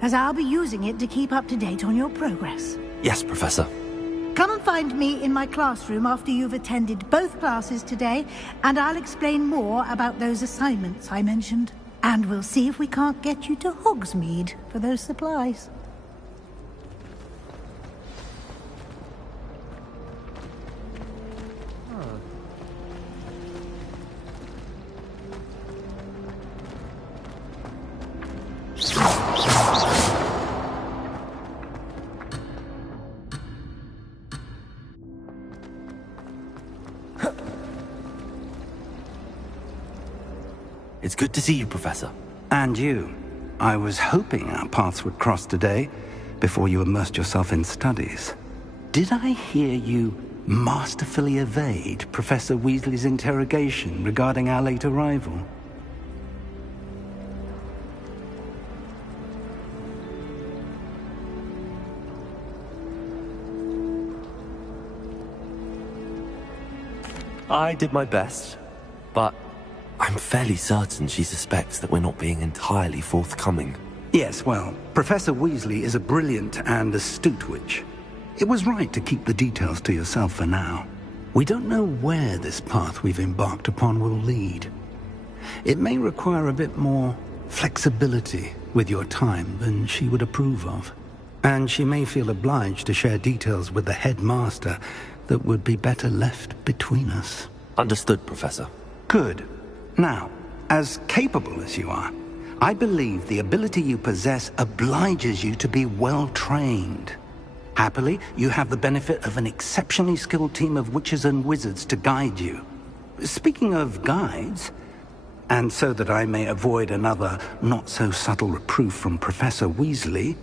as I'll be using it to keep up to date on your progress. Yes, Professor. Come and find me in my classroom after you've attended both classes today, and I'll explain more about those assignments I mentioned. And we'll see if we can't get you to Hogsmeade for those supplies. It's good to see you, Professor. And you. I was hoping our paths would cross today, before you immersed yourself in studies. Did I hear you masterfully evade Professor Weasley's interrogation regarding our late arrival? I did my best, but I'm fairly certain she suspects that we're not being entirely forthcoming. Yes, well, Professor Weasley is a brilliant and astute witch. It was right to keep the details to yourself for now. We don't know where this path we've embarked upon will lead. It may require a bit more flexibility with your time than she would approve of. And she may feel obliged to share details with the headmaster that would be better left between us. Understood, Professor. Good. Now, as capable as you are, I believe the ability you possess obliges you to be well trained. Happily, you have the benefit of an exceptionally skilled team of witches and wizards to guide you. Speaking of guides, and so that I may avoid another not-so-subtle reproof from Professor Weasley,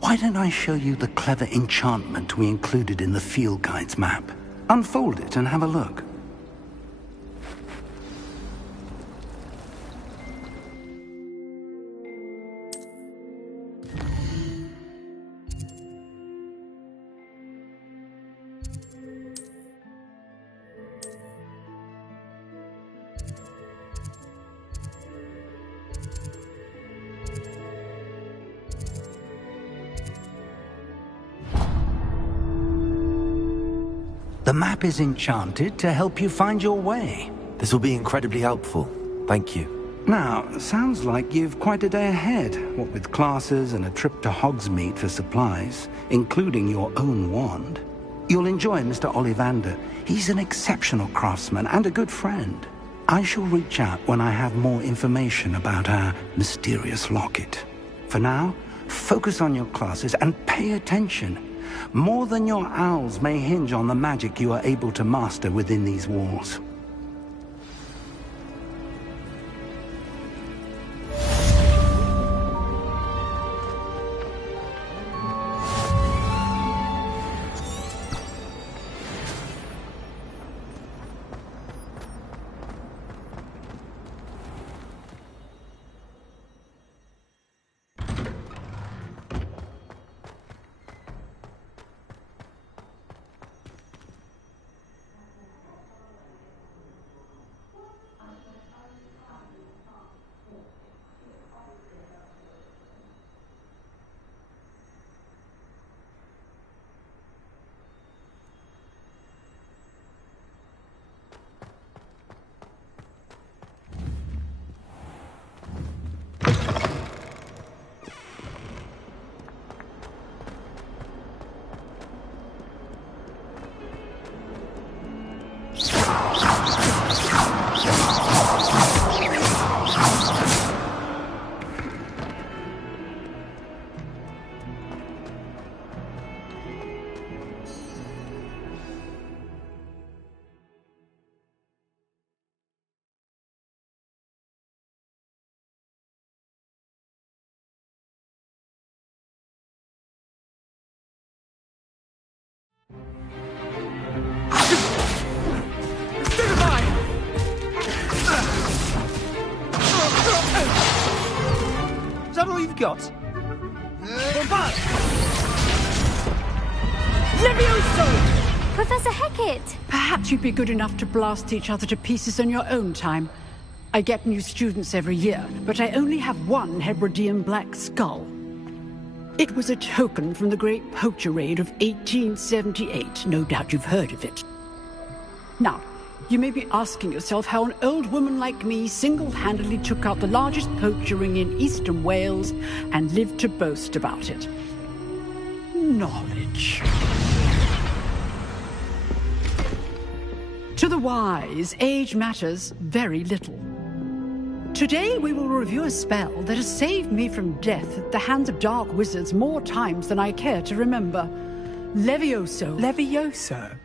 why don't I show you the clever enchantment we included in the field guide's map? Unfold it and have a look. The map is enchanted to help you find your way. This will be incredibly helpful. Thank you. Now, sounds like you've quite a day ahead, what with classes and a trip to Hogsmeade for supplies, including your own wand. You'll enjoy Mr. Ollivander. He's an exceptional craftsman and a good friend. I shall reach out when I have more information about our mysterious locket. For now, focus on your classes and pay attention. More than your owls may hinge on the magic you are able to master within these walls. Is that all you've got? Bombard! Levioso! Professor Hecat! Perhaps you'd be good enough to blast each other to pieces on your own time. I get new students every year, but I only have one Hebridean black skull. It was a token from the Great Poacher Raid of 1878. No doubt you've heard of it. Now, you may be asking yourself how an old woman like me single-handedly took out the largest poacher ring in eastern Wales and lived to boast about it. Knowledge. To the wise, age matters very little. Today we will review a spell that has saved me from death at the hands of dark wizards more times than I care to remember. Levioso. Levioso?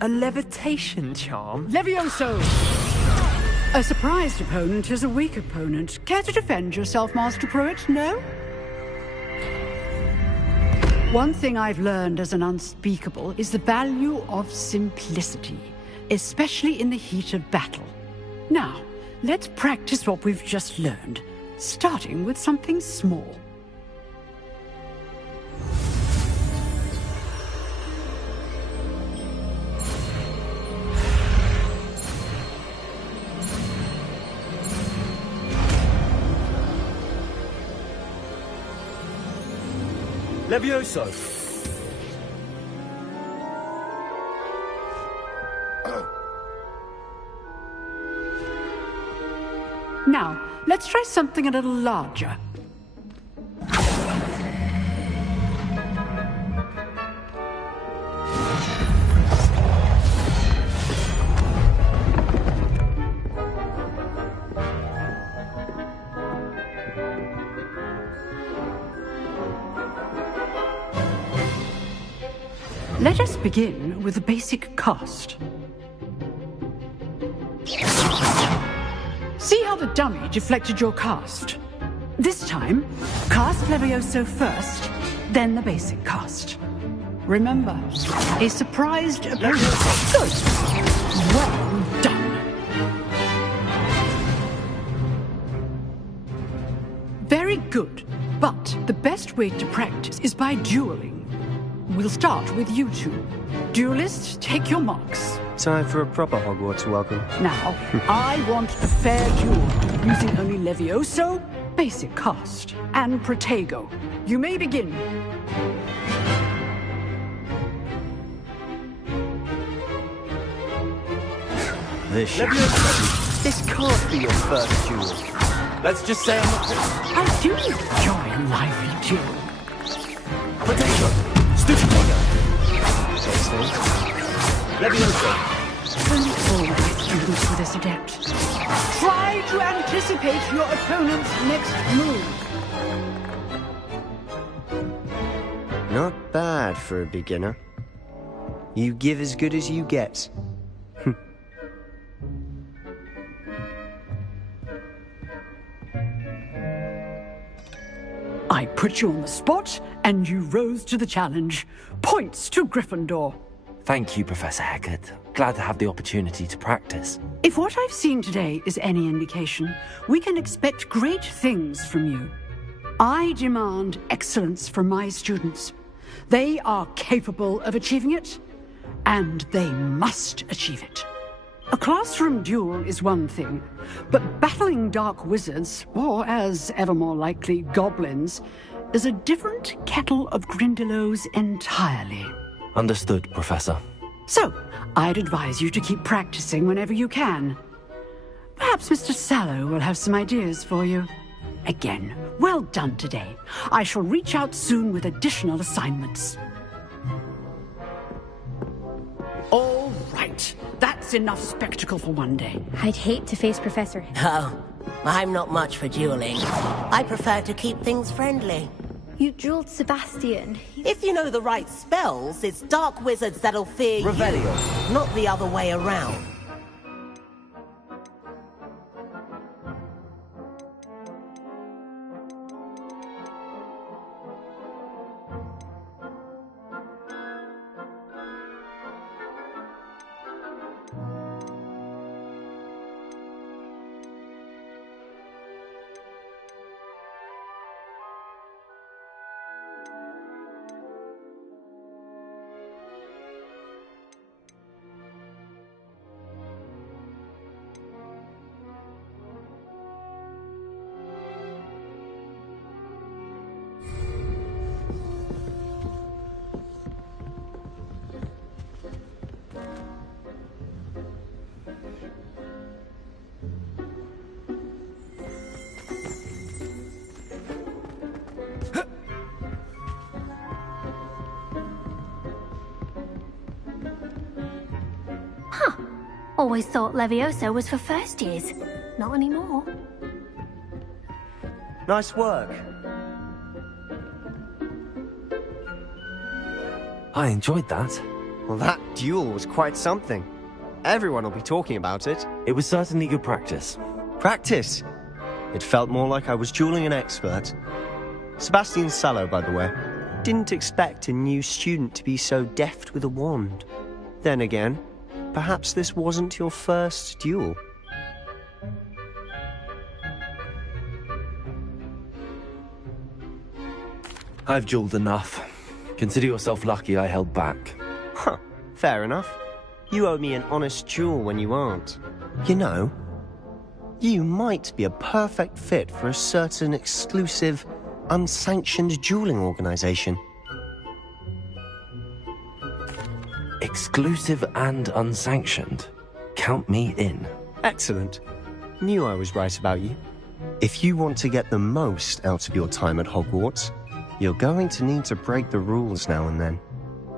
A levitation charm? Levioso! A surprised opponent is a weak opponent. Care to defend yourself, Master Pruitt? No? One thing I've learned as an unspeakable is the value of simplicity, especially in the heat of battle. Now, let's practice what we've just learned, starting with something small. Levioso! Now, let's try something a little larger. Let us begin with the basic cast. See how the dummy deflected your cast? This time, cast Levioso first, then the basic cast. Remember, a surprised appearance. Good. Well done. Very good, but the best way to practice is by dueling. We'll start with you two. Duelists, take your marks. Time for a proper Hogwarts welcome. Now, I want a fair duel, using only Levioso, basic cast, and Protego. You may begin. This can't be your first duel. Let's just say I do enjoy a lively duel. Potato! Stupid! Levioso! Only all my students were this adept. Try to anticipate your opponent's next move. Not bad for a beginner. You give as good as you get. I put you on the spot, and you rose to the challenge. Points to Gryffindor. Thank you, Professor Hecat. Glad to have the opportunity to practice. If what I've seen today is any indication, we can expect great things from you. I demand excellence from my students. They are capable of achieving it, and they must achieve it. A classroom duel is one thing, but battling dark wizards, or as ever more likely, goblins, is a different kettle of Grindylows entirely. Understood, Professor. So, I'd advise you to keep practicing whenever you can. Perhaps Mr. Sallow will have some ideas for you. Again, well done today. I shall reach out soon with additional assignments. All right. That's enough spectacle for one day. I'd hate to face Professor. Oh, I'm not much for dueling. I prefer to keep things friendly. You dueled Sebastian. If you know the right spells, it's dark wizards that'll fear Revelio. you, not the other way around. Always thought Levioso was for first years. Not anymore. Nice work. I enjoyed that. Well, that duel was quite something. Everyone will be talking about it. It was certainly good practice. Practice? It felt more like I was dueling an expert. Sebastian Sallow, by the way. Didn't expect a new student to be so deft with a wand. Then again, perhaps this wasn't your first duel. I've dueled enough. Consider yourself lucky I held back. Huh, fair enough. You owe me an honest duel when you aren't. You know, you might be a perfect fit for a certain exclusive, unsanctioned dueling organization. Exclusive and unsanctioned. Count me in. Excellent. Knew I was right about you. If you want to get the most out of your time at Hogwarts, you're going to need to break the rules now and then.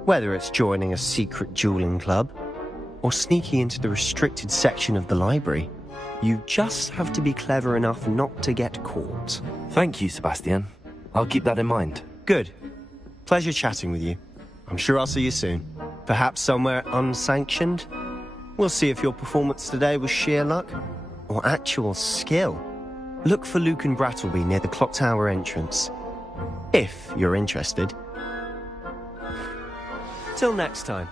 Whether it's joining a secret dueling club, or sneaking into the restricted section of the library, you just have to be clever enough not to get caught. Thank you, Sebastian. I'll keep that in mind. Good. Pleasure chatting with you. I'm sure I'll see you soon. Perhaps somewhere unsanctioned? We'll see if your performance today was sheer luck or actual skill. Look for Luke and Brattleby near the clock tower entrance. If you're interested. Till next time.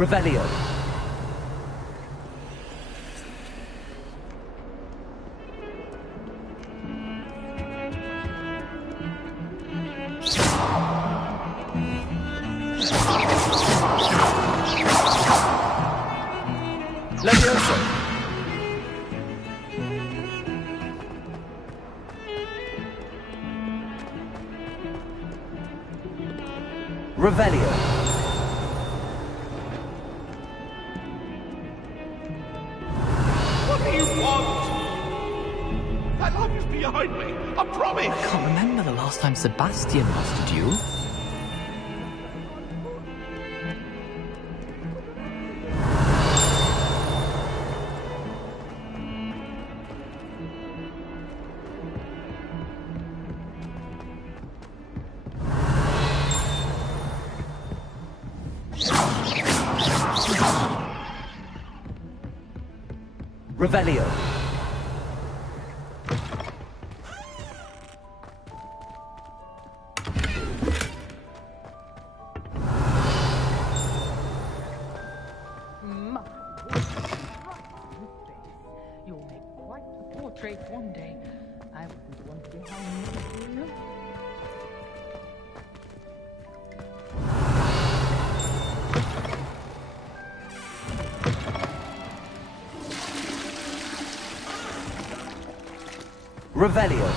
Revelio. Levioso. Revelio. What do you want? That life is behind me, I promise! I can't remember the last time Sebastian lost a duel. Revelio. You'll make quite a portrait one day. I wouldn't want to be hanging you. Revelio.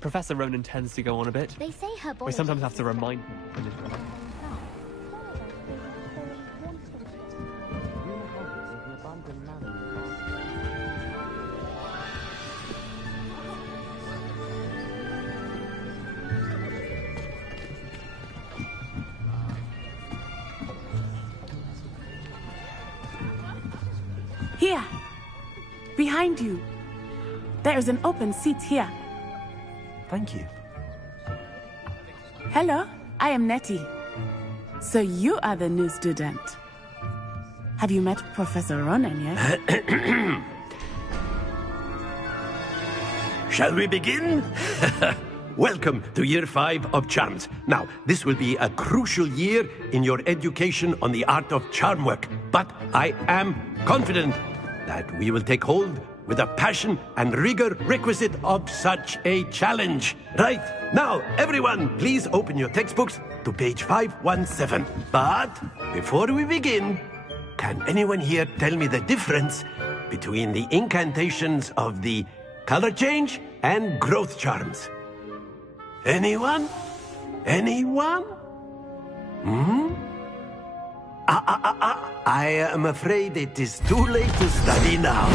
Professor Ronan tends to go on a bit. They say her We sometimes have to remind him. Here! Behind you! There is an open seat here. Thank you. Hello, I am Nettie. So you are the new student. Have you met Professor Ronan yet? Shall we begin? Welcome to Year 5 of Charms. Now, this will be a crucial year in your education on the art of charm work, but I am confident that we will take hold with the passion and rigor requisite of such a challenge. Right, now, everyone, please open your textbooks to page 517. But before we begin, can anyone here tell me the difference between the incantations of the color change and growth charms? Anyone? Anyone? I am afraid it is too late to study now.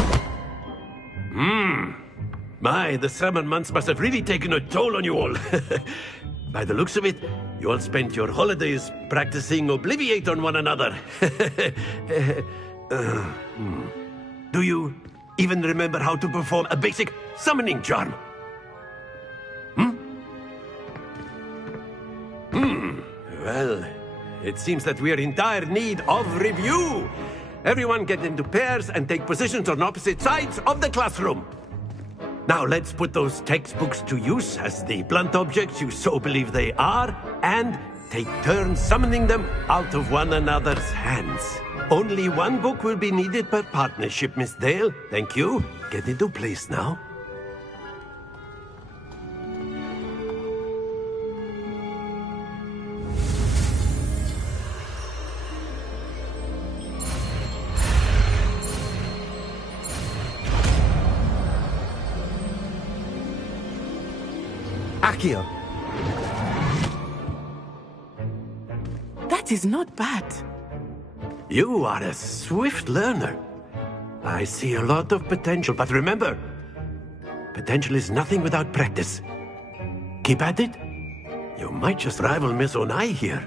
My, the summer months must have really taken a toll on you all. By the looks of it, you all spent your holidays practicing Obliviate on one another. Do you even remember how to perform a basic summoning charm? Well, it seems that we are in dire need of review. Everyone get into pairs and take positions on opposite sides of the classroom. Now let's put those textbooks to use as the blunt objects you so believe they are, and take turns summoning them out of one another's hands. Only one book will be needed per partnership, Miss Dale. Thank you. Get into place now. Accio. That is not bad. You are a swift learner. I see a lot of potential, but remember, potential is nothing without practice. Keep at it. You might just rival Miss Onai here.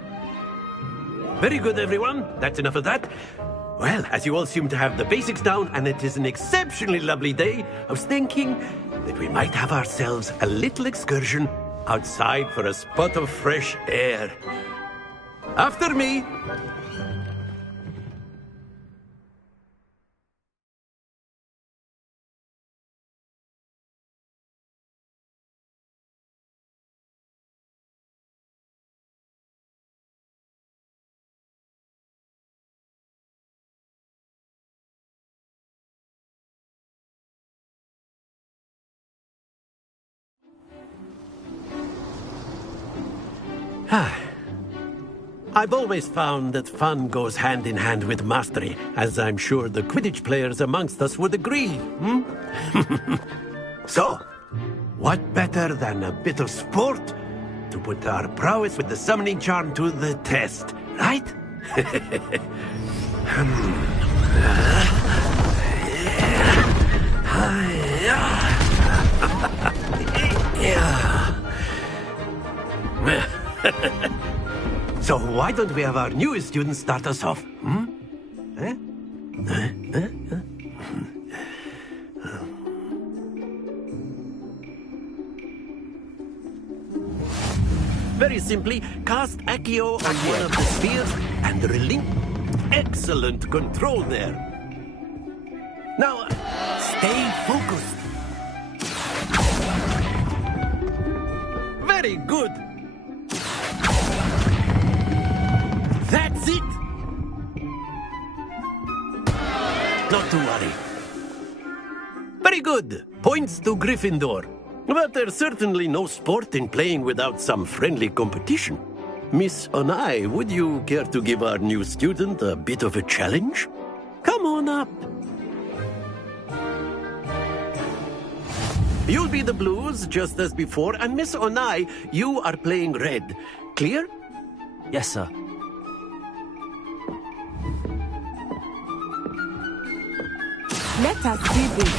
Very good, everyone. That's enough of that. Well, as you all seem to have the basics down, and it is an exceptionally lovely day, I was thinking that we might have ourselves a little excursion outside for a spot of fresh air. After me. I've always found that fun goes hand in hand with mastery, as I'm sure the Quidditch players amongst us would agree. So, what better than a bit of sport to put our prowess with the summoning charm to the test, right? So why don't we have our newest student start us off? Very simply, cast Accio on one of the spheres and relinquish. Excellent control there. Now, stay focused. Very good. That's it! Not to worry. Very good. Points to Gryffindor. But there's certainly no sport in playing without some friendly competition. Miss Onai, would you care to give our new student a bit of a challenge? Come on up. You'll be the blues, just as before, and Miss Onai, you are playing red. Clear? Yes, sir. Let us see this.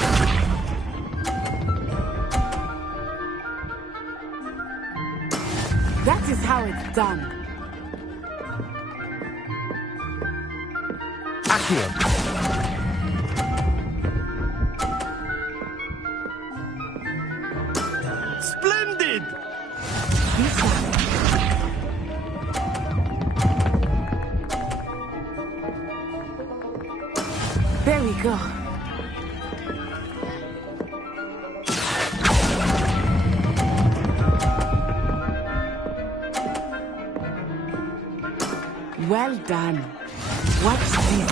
That is how it's done. Accio. Splendid! There we go. Well done. Watch this.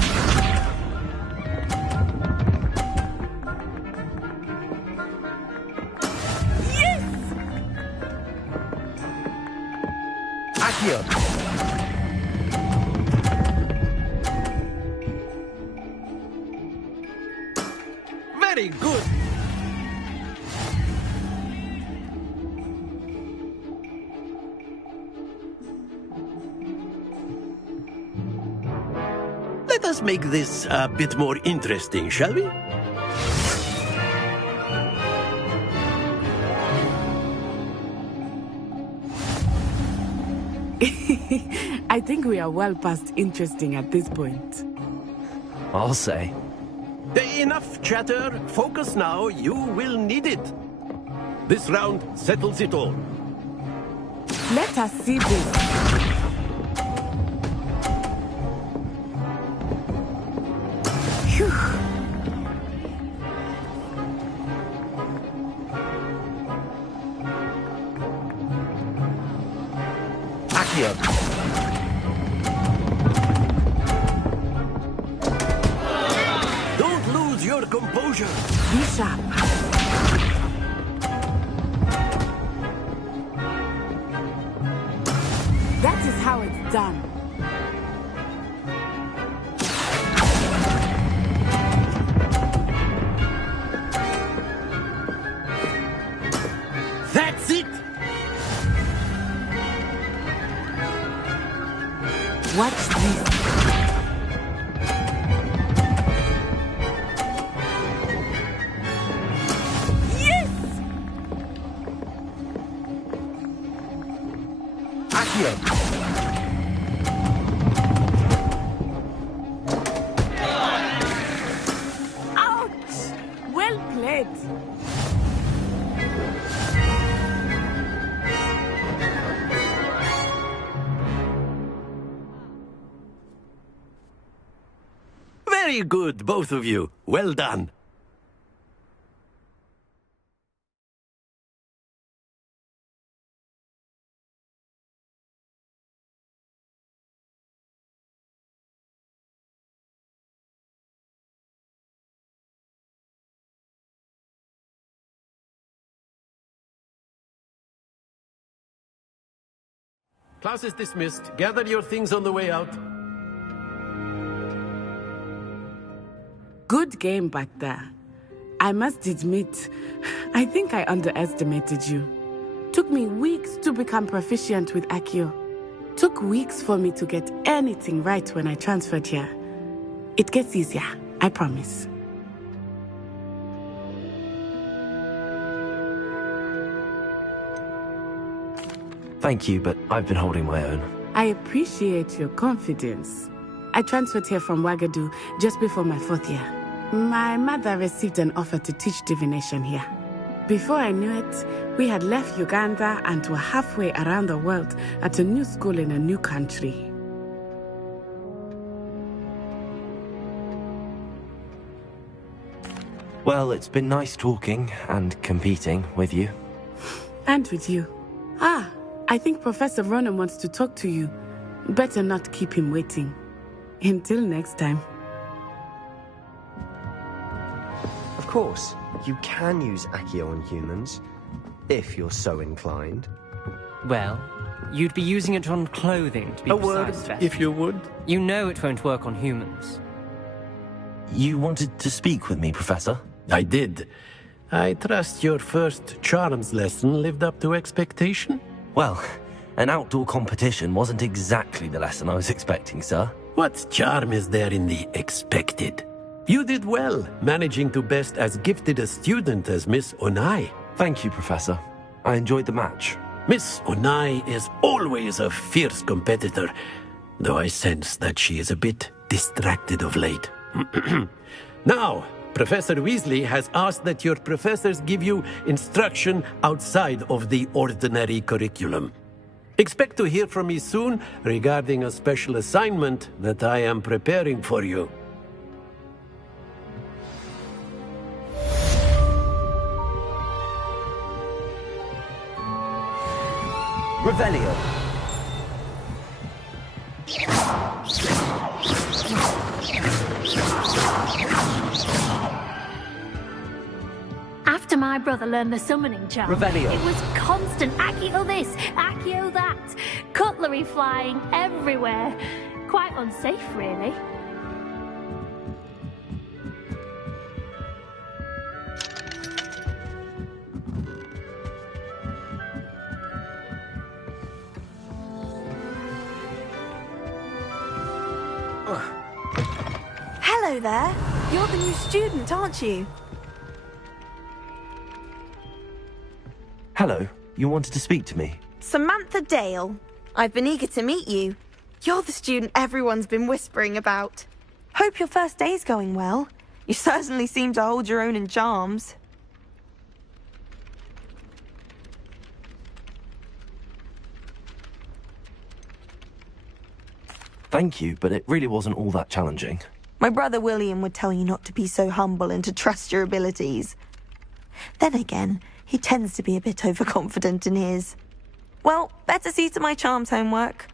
Yes! Accio. Very good. Let us make this a bit more interesting, shall we? I think we are well past interesting at this point. I'll say. Enough chatter. Focus now. You will need it. This round settles it all. Let us see this. Phew. Accio. Don't lose your composure. Be sharp. That is how it's done. That's it. Very good, both of you. Well done. Class is dismissed. Gather your things on the way out. Good game back there. I must admit, I think I underestimated you. Took me weeks to become proficient with Accio. Took weeks for me to get anything right when I transferred here. It gets easier, I promise. Thank you, but I've been holding my own. I appreciate your confidence. I transferred here from Wagadu just before my 4th year. My mother received an offer to teach divination here. Before I knew it, we had left Uganda and were halfway around the world at a new school in a new country. Well, it's been nice talking and competing with you. And with you. I think Professor Ronan wants to talk to you. Better not keep him waiting. Until next time. Of course, you can use Accio on humans, if you're so inclined. Well, you'd be using it on clothing, to be precise. A word, if you would. You know it won't work on humans. You wanted to speak with me, Professor? I did. I trust your first charms lesson lived up to expectation? Well, an outdoor competition wasn't exactly the lesson I was expecting, sir. What charm is there in the expected? You did well, managing to best as gifted a student as Miss Onai. Thank you, Professor. I enjoyed the match. Miss Onai is always a fierce competitor, though I sense that she is a bit distracted of late. Now, Professor Weasley has asked that your professors give you instruction outside of the ordinary curriculum. Expect to hear from me soon regarding a special assignment that I am preparing for you. Revelio. After my brother learned the summoning charm, Revelio. It was constant Accio this, Accio that, cutlery flying everywhere. Quite unsafe, really. Hello there. You're the new student, aren't you? Hello. You wanted to speak to me? Samantha Dale. I've been eager to meet you. You're the student everyone's been whispering about. Hope your first day's going well. You certainly seem to hold your own in charms. Thank you, but it really wasn't all that challenging. My brother William would tell you not to be so humble and to trust your abilities. Then again, he tends to be a bit overconfident in his. Well, better see to my charms homework.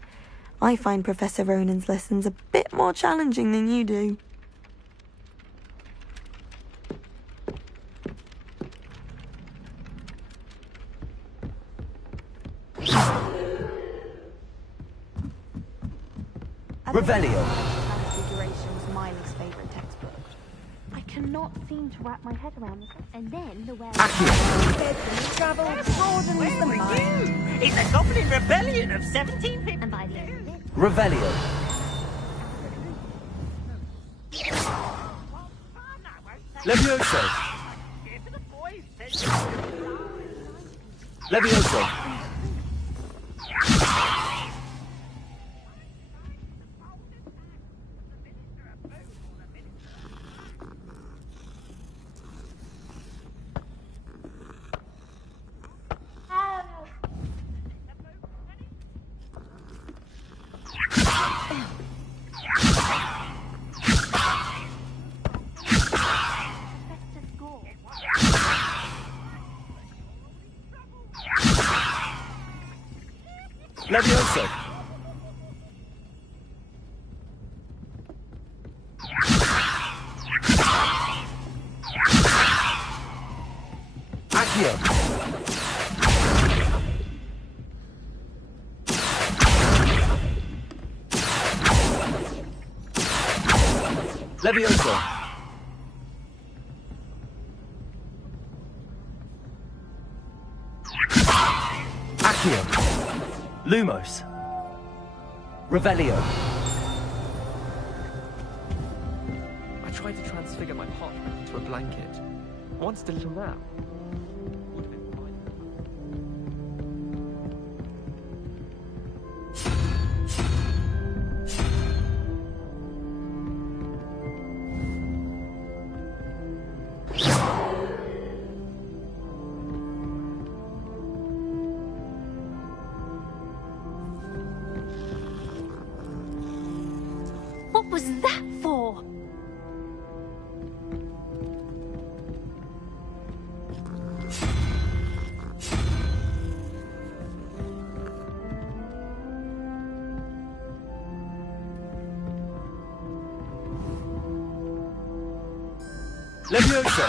I find Professor Ronan's lessons a bit more challenging than you do. Revelio. Transfiguration's Miley's favourite textbook. I cannot seem to wrap my head around this. And then the way Travel broadens the mind. It's a goblin rebellion of 1750. And by the end of it, Revelio. Levioso. Levioso. Levioso! Accio! Levioso! Accio! Lumos! Revelio! I tried to transfigure my heart into a blanket. I wanted a little nap. Would have been fine. What was that for? Levioso!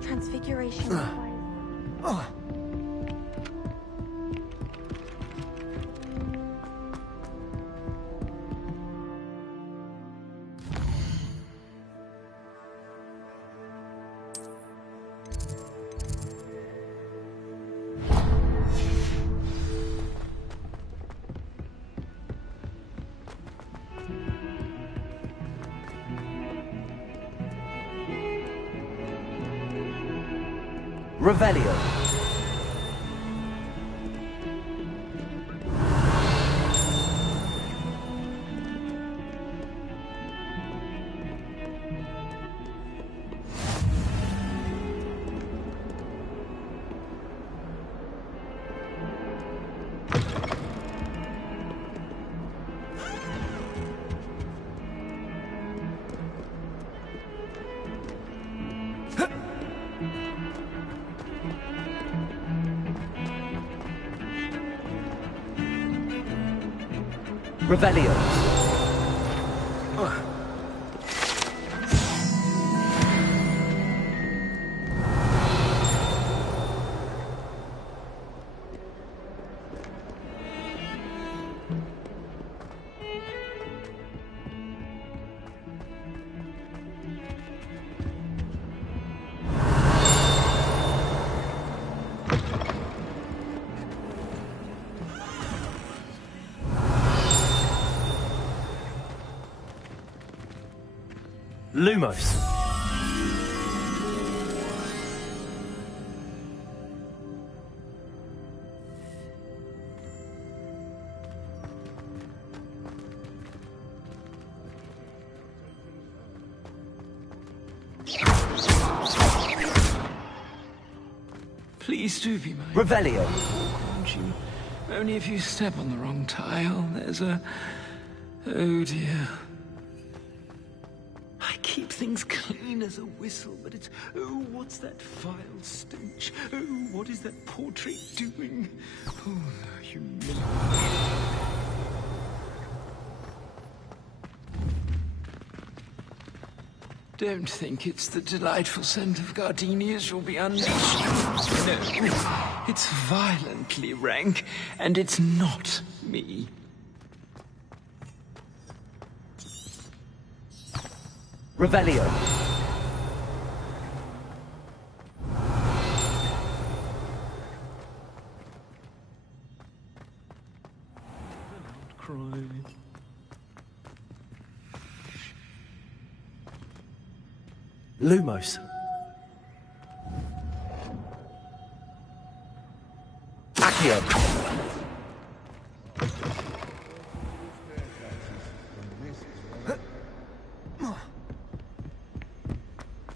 Transfiguration required. Revelio! Revelio! Lumos! Please do be my... Revelio! Won't you? Only if you step on the wrong tile, there's a... Oh dear. I keep things clean as a whistle, but it's... Oh, what's that vile stench? Oh, what is that portrait doing? Oh, the humility. Don't think it's the delightful scent of gardenias you'll be unleashed. No, it's violently rank, and it's not me. Revelio! Cry. Lumos! Accio!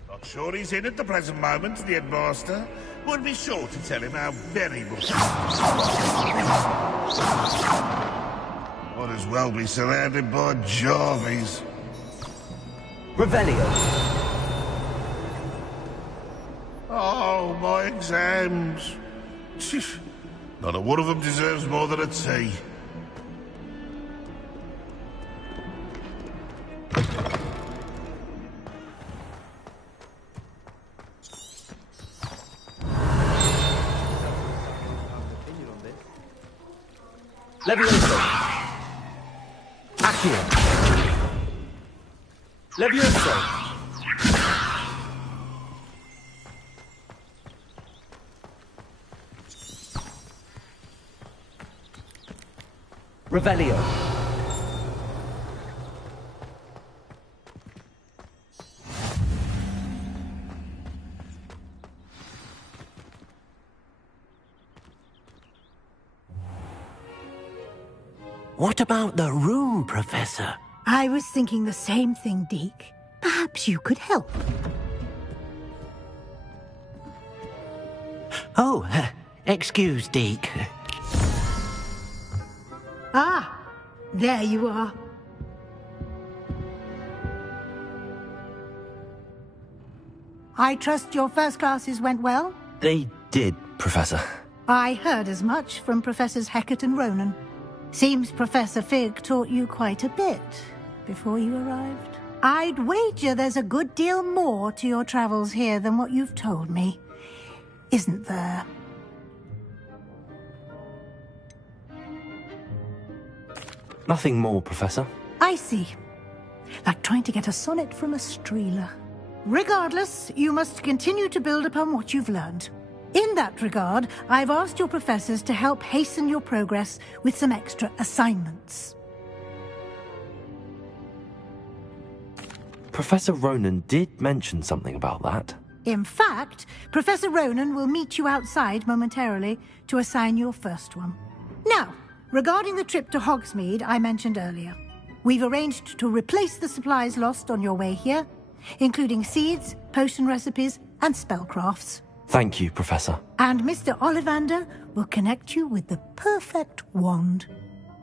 Not sure he's in at the present moment, the headmaster. We'll be sure to tell him how very much... Might as well be surrounded by Jarvies. Revelio. Oh, my exams. Not a one of them deserves more than a T. Levioso. Accio. Levioso. Revelio. What about the room, Professor? I was thinking the same thing, Deke. Perhaps you could help. Oh, excuse, Deke. Ah, there you are. I trust your first classes went well? They did, Professor. I heard as much from Professors Hecat and Ronan. Seems Professor Fig taught you quite a bit before you arrived. I'd wager there's a good deal more to your travels here than what you've told me, isn't there? Nothing more, Professor. I see. Like trying to get a sonnet from a streeler. Regardless, you must continue to build upon what you've learned. In that regard, I've asked your professors to help hasten your progress with some extra assignments. Professor Ronan did mention something about that. In fact, Professor Ronan will meet you outside momentarily to assign your first one. Now, regarding the trip to Hogsmeade I mentioned earlier, we've arranged to replace the supplies lost on your way here, including seeds, potion recipes, and spellcrafts. Thank you, Professor. And Mr. Ollivander will connect you with the perfect wand.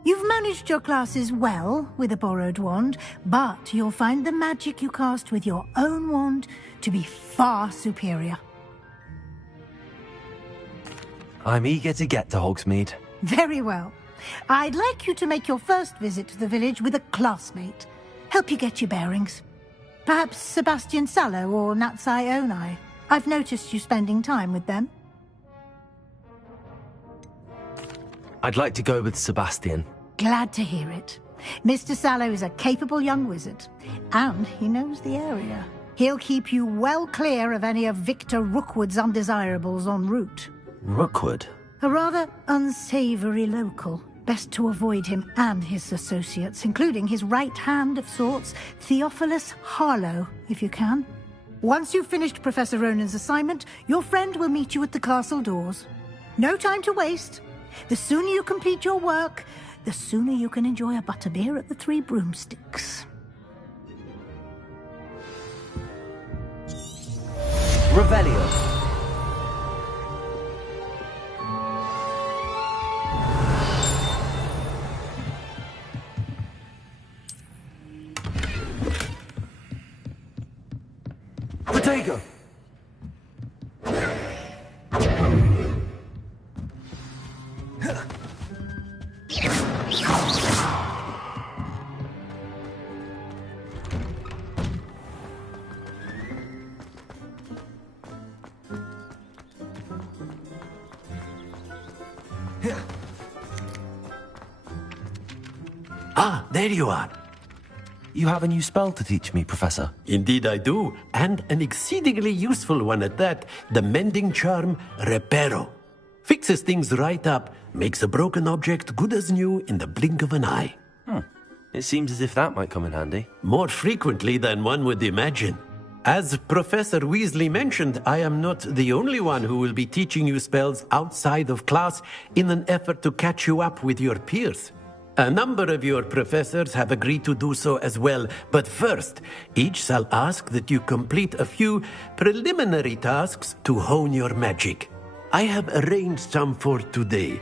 You've managed your classes well with a borrowed wand, but you'll find the magic you cast with your own wand to be far superior. I'm eager to get to Hogsmeade. Very well. I'd like you to make your first visit to the village with a classmate. Help you get your bearings. Perhaps Sebastian Sallow or Natsai Onai. I've noticed you spending time with them. I'd like to go with Sebastian. Glad to hear it. Mr. Sallow is a capable young wizard, and he knows the area. He'll keep you well clear of any of Victor Rookwood's undesirables en route. Rookwood? A rather unsavory local. Best to avoid him and his associates, including his right hand of sorts, Theophilus Harlow, if you can. Once you've finished Professor Ronan's assignment, your friend will meet you at the castle doors. No time to waste. The sooner you complete your work, the sooner you can enjoy a butterbeer at the Three Broomsticks. Revelio. Protego! Ah, there you are. You have a new spell to teach me, Professor. Indeed I do, and an exceedingly useful one at that, the mending charm Reparo. Fixes things right up, makes a broken object good as new in the blink of an eye. It seems as if that might come in handy. More frequently than one would imagine. As Professor Weasley mentioned, I am not the only one who will be teaching you spells outside of class in an effort to catch you up with your peers. A number of your professors have agreed to do so as well, but first, each shall ask that you complete a few preliminary tasks to hone your magic. I have arranged some for today.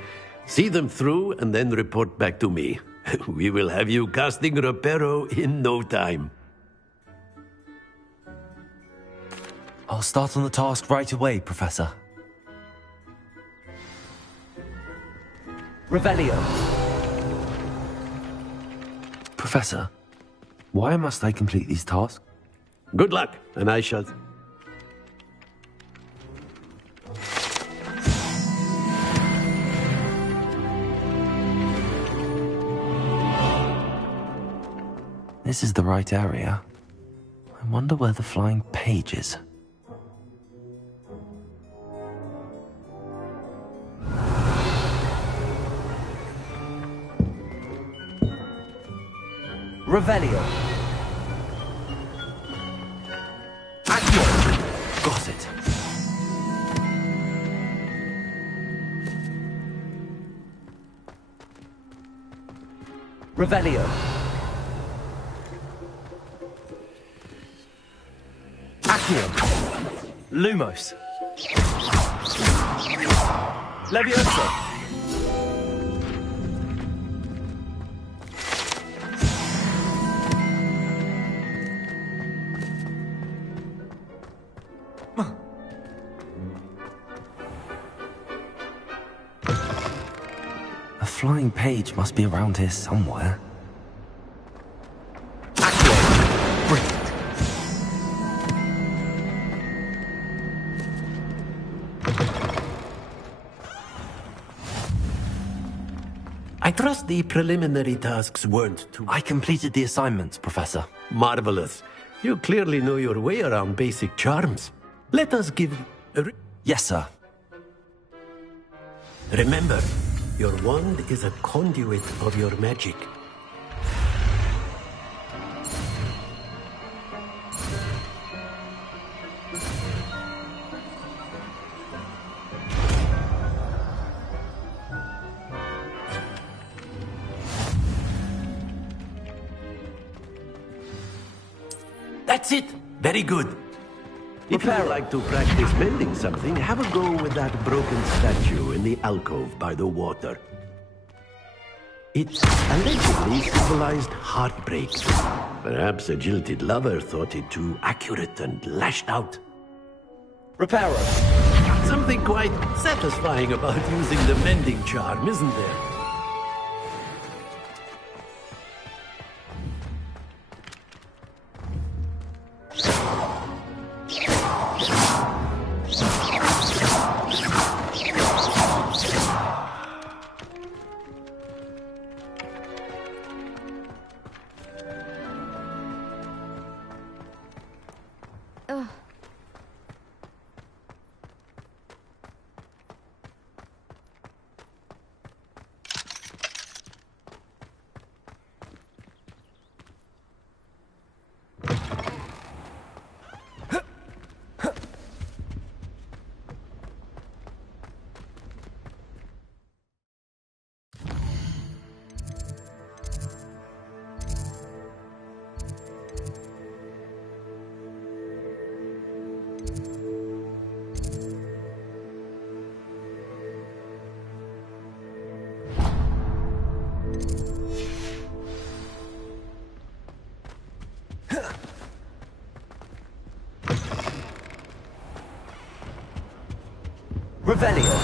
See them through and then report back to me. We will have you casting Reparo in no time. I'll start on the task right away, Professor. Revelio. Professor, why must I complete these tasks? Good luck, and I shall... This is the right area. I wonder where the flying page is. Revelio. Accio! Got it. Revelio. Accio! Lumos! Levioso! A flying page must be around here somewhere. Accio! Brilliant. I trust the preliminary tasks weren't too... I completed the assignments, Professor. Marvelous. You clearly know your way around basic charms. Let us give... Yes, sir. Remember, your wand is a conduit of your magic. That's it! Very good. If you would like to practice mending something, have a go with that broken statue in the alcove by the water. It allegedly symbolized heartbreak. Perhaps a jilted lover thought it too accurate and lashed out. Reparo. Something quite satisfying about using the mending charm, isn't there? Revelio.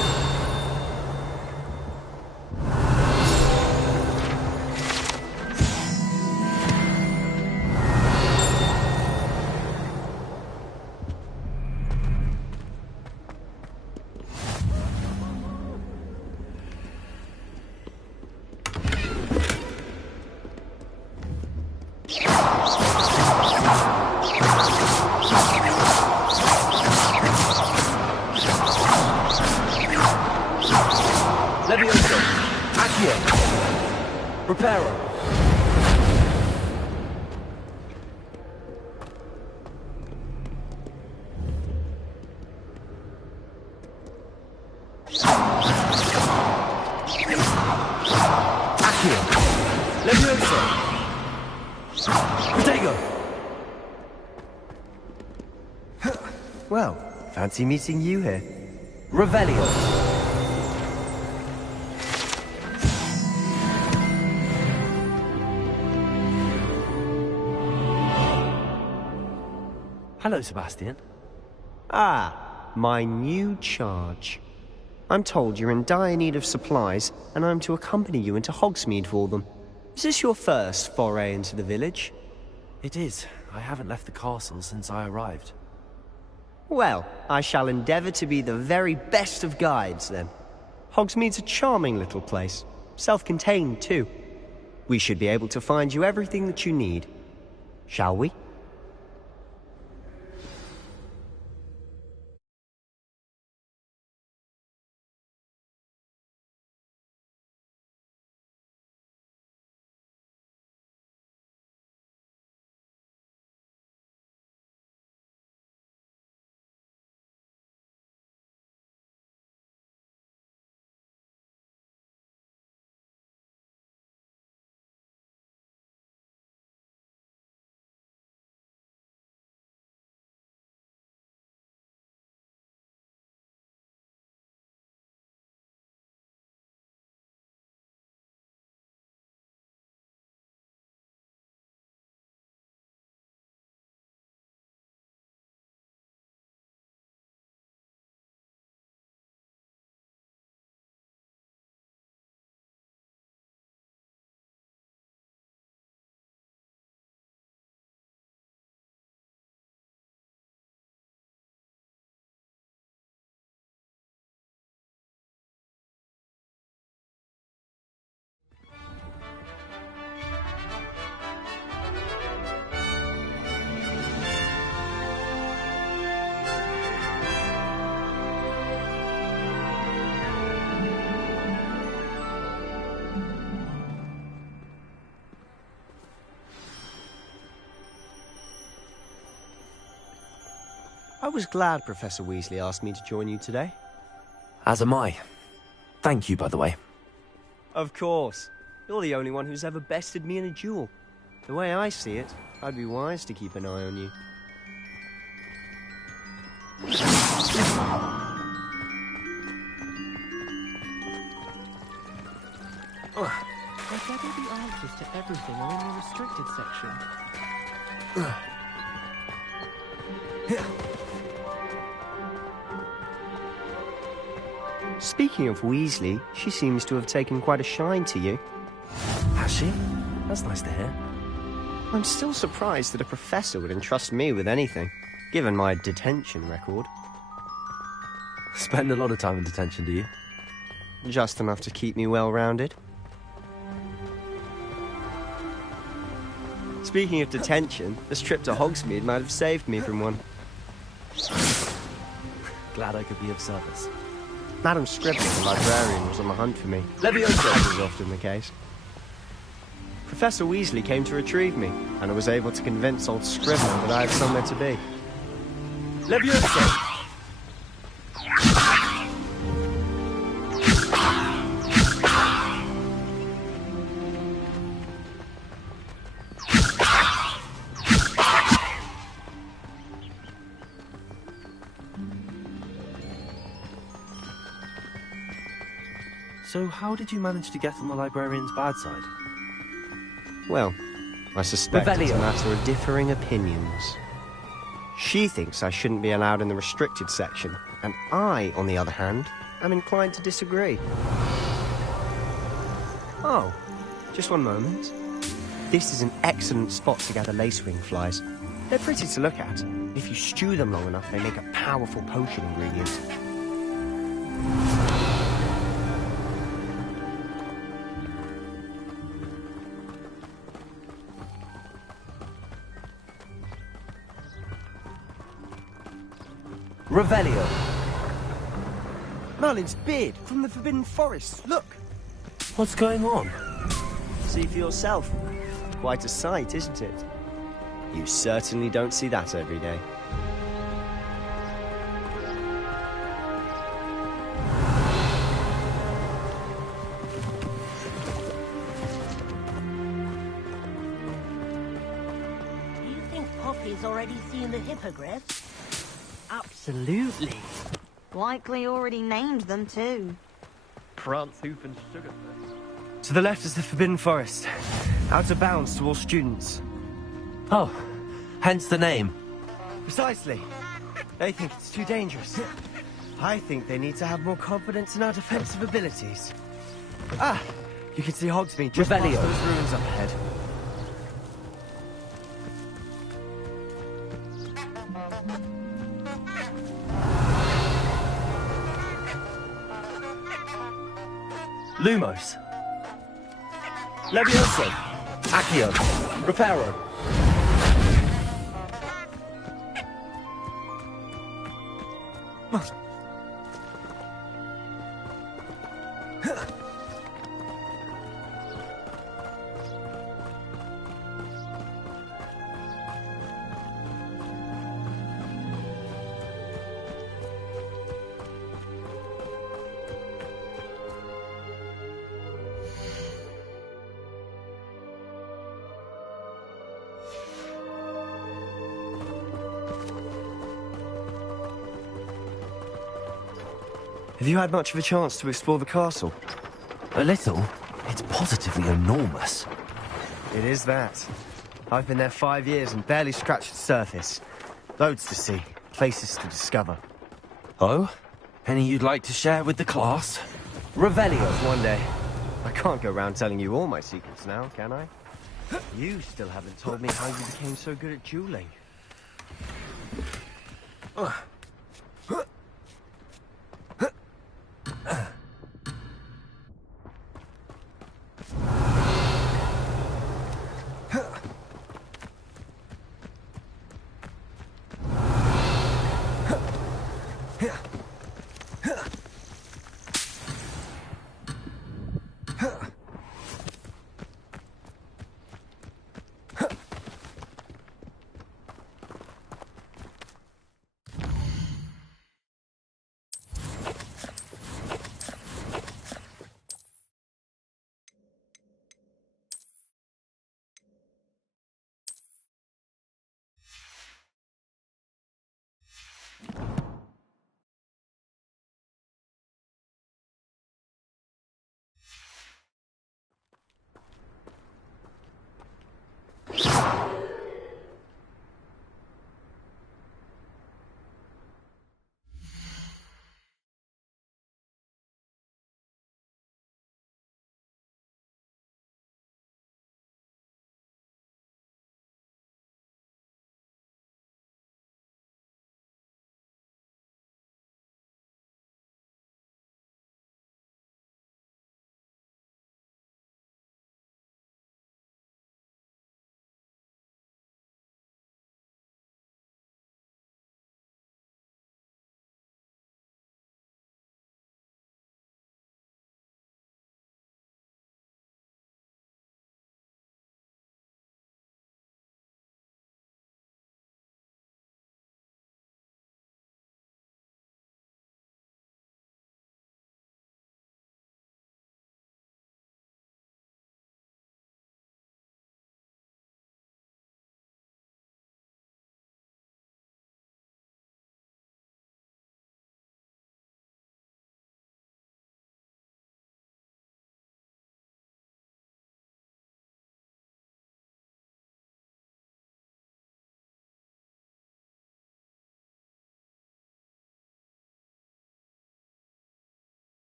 Levioso. Accio. Reparo. Accio. Levioso. Protego. Well, fancy meeting you here. Revelio. Hello, Sebastian. Ah, my new charge. I'm told you're in dire need of supplies, and I'm to accompany you into Hogsmeade for them. Is this your first foray into the village? It is. I haven't left the castle since I arrived. Well, I shall endeavour to be the very best of guides, then. Hogsmeade's a charming little place. Self-contained, too. We should be able to find you everything that you need. Shall we? I was glad Professor Weasley asked me to join you today. As am I. Thank you, by the way. Of course. You're the only one who's ever bested me in a duel. The way I see it, I'd be wise to keep an eye on you. I gather the answers to everything are in the restricted section. Speaking of Weasley, she seems to have taken quite a shine to you. Has she? That's nice to hear. I'm still surprised that a professor would entrust me with anything, given my detention record. Spend a lot of time in detention, do you? Just enough to keep me well-rounded. Speaking of detention, this trip to Hogsmeade might have saved me from one. Glad I could be of service. Madam Scribbner, the librarian, was on the hunt for me. Leviosa! As is often the case. Professor Weasley came to retrieve me, and I was able to convince old Scribbner that I had somewhere to be. Leviosa! So how did you manage to get on the librarian's bad side? Well, I suspect it's a Revelio. matter of differing opinions. She thinks I shouldn't be allowed in the restricted section, and I, on the other hand, am inclined to disagree. Oh, just one moment. This is an excellent spot to gather lacewing flies. They're pretty to look at. If you stew them long enough, they make a powerful potion ingredient. Revelio. Merlin's beard from the Forbidden Forest. Look! What's going on? See for yourself. Quite a sight, isn't it? You certainly don't see that every day. Do you think Poppy's already seen the hippogriffs? Absolutely. Likely already named them too. Prance, Hoof, and Sugarfoot. To the left is the Forbidden Forest. Out of bounds to all students. Oh, hence the name. Precisely. They think it's too dangerous. I think they need to have more confidence in our defensive abilities. Ah! You can see Hogsmeade just past Revelio. those ruins up ahead. Lumos. Levioso. Accio. Reparo. Have you had much of a chance to explore the castle? A little. It's positively enormous. It is that. I've been there 5 years and barely scratched the surface. Loads to see, places to discover. Oh? Any you'd like to share with the class? Revelio. One day. I can't go around telling you all my secrets now, can I? You still haven't told me how you became so good at dueling.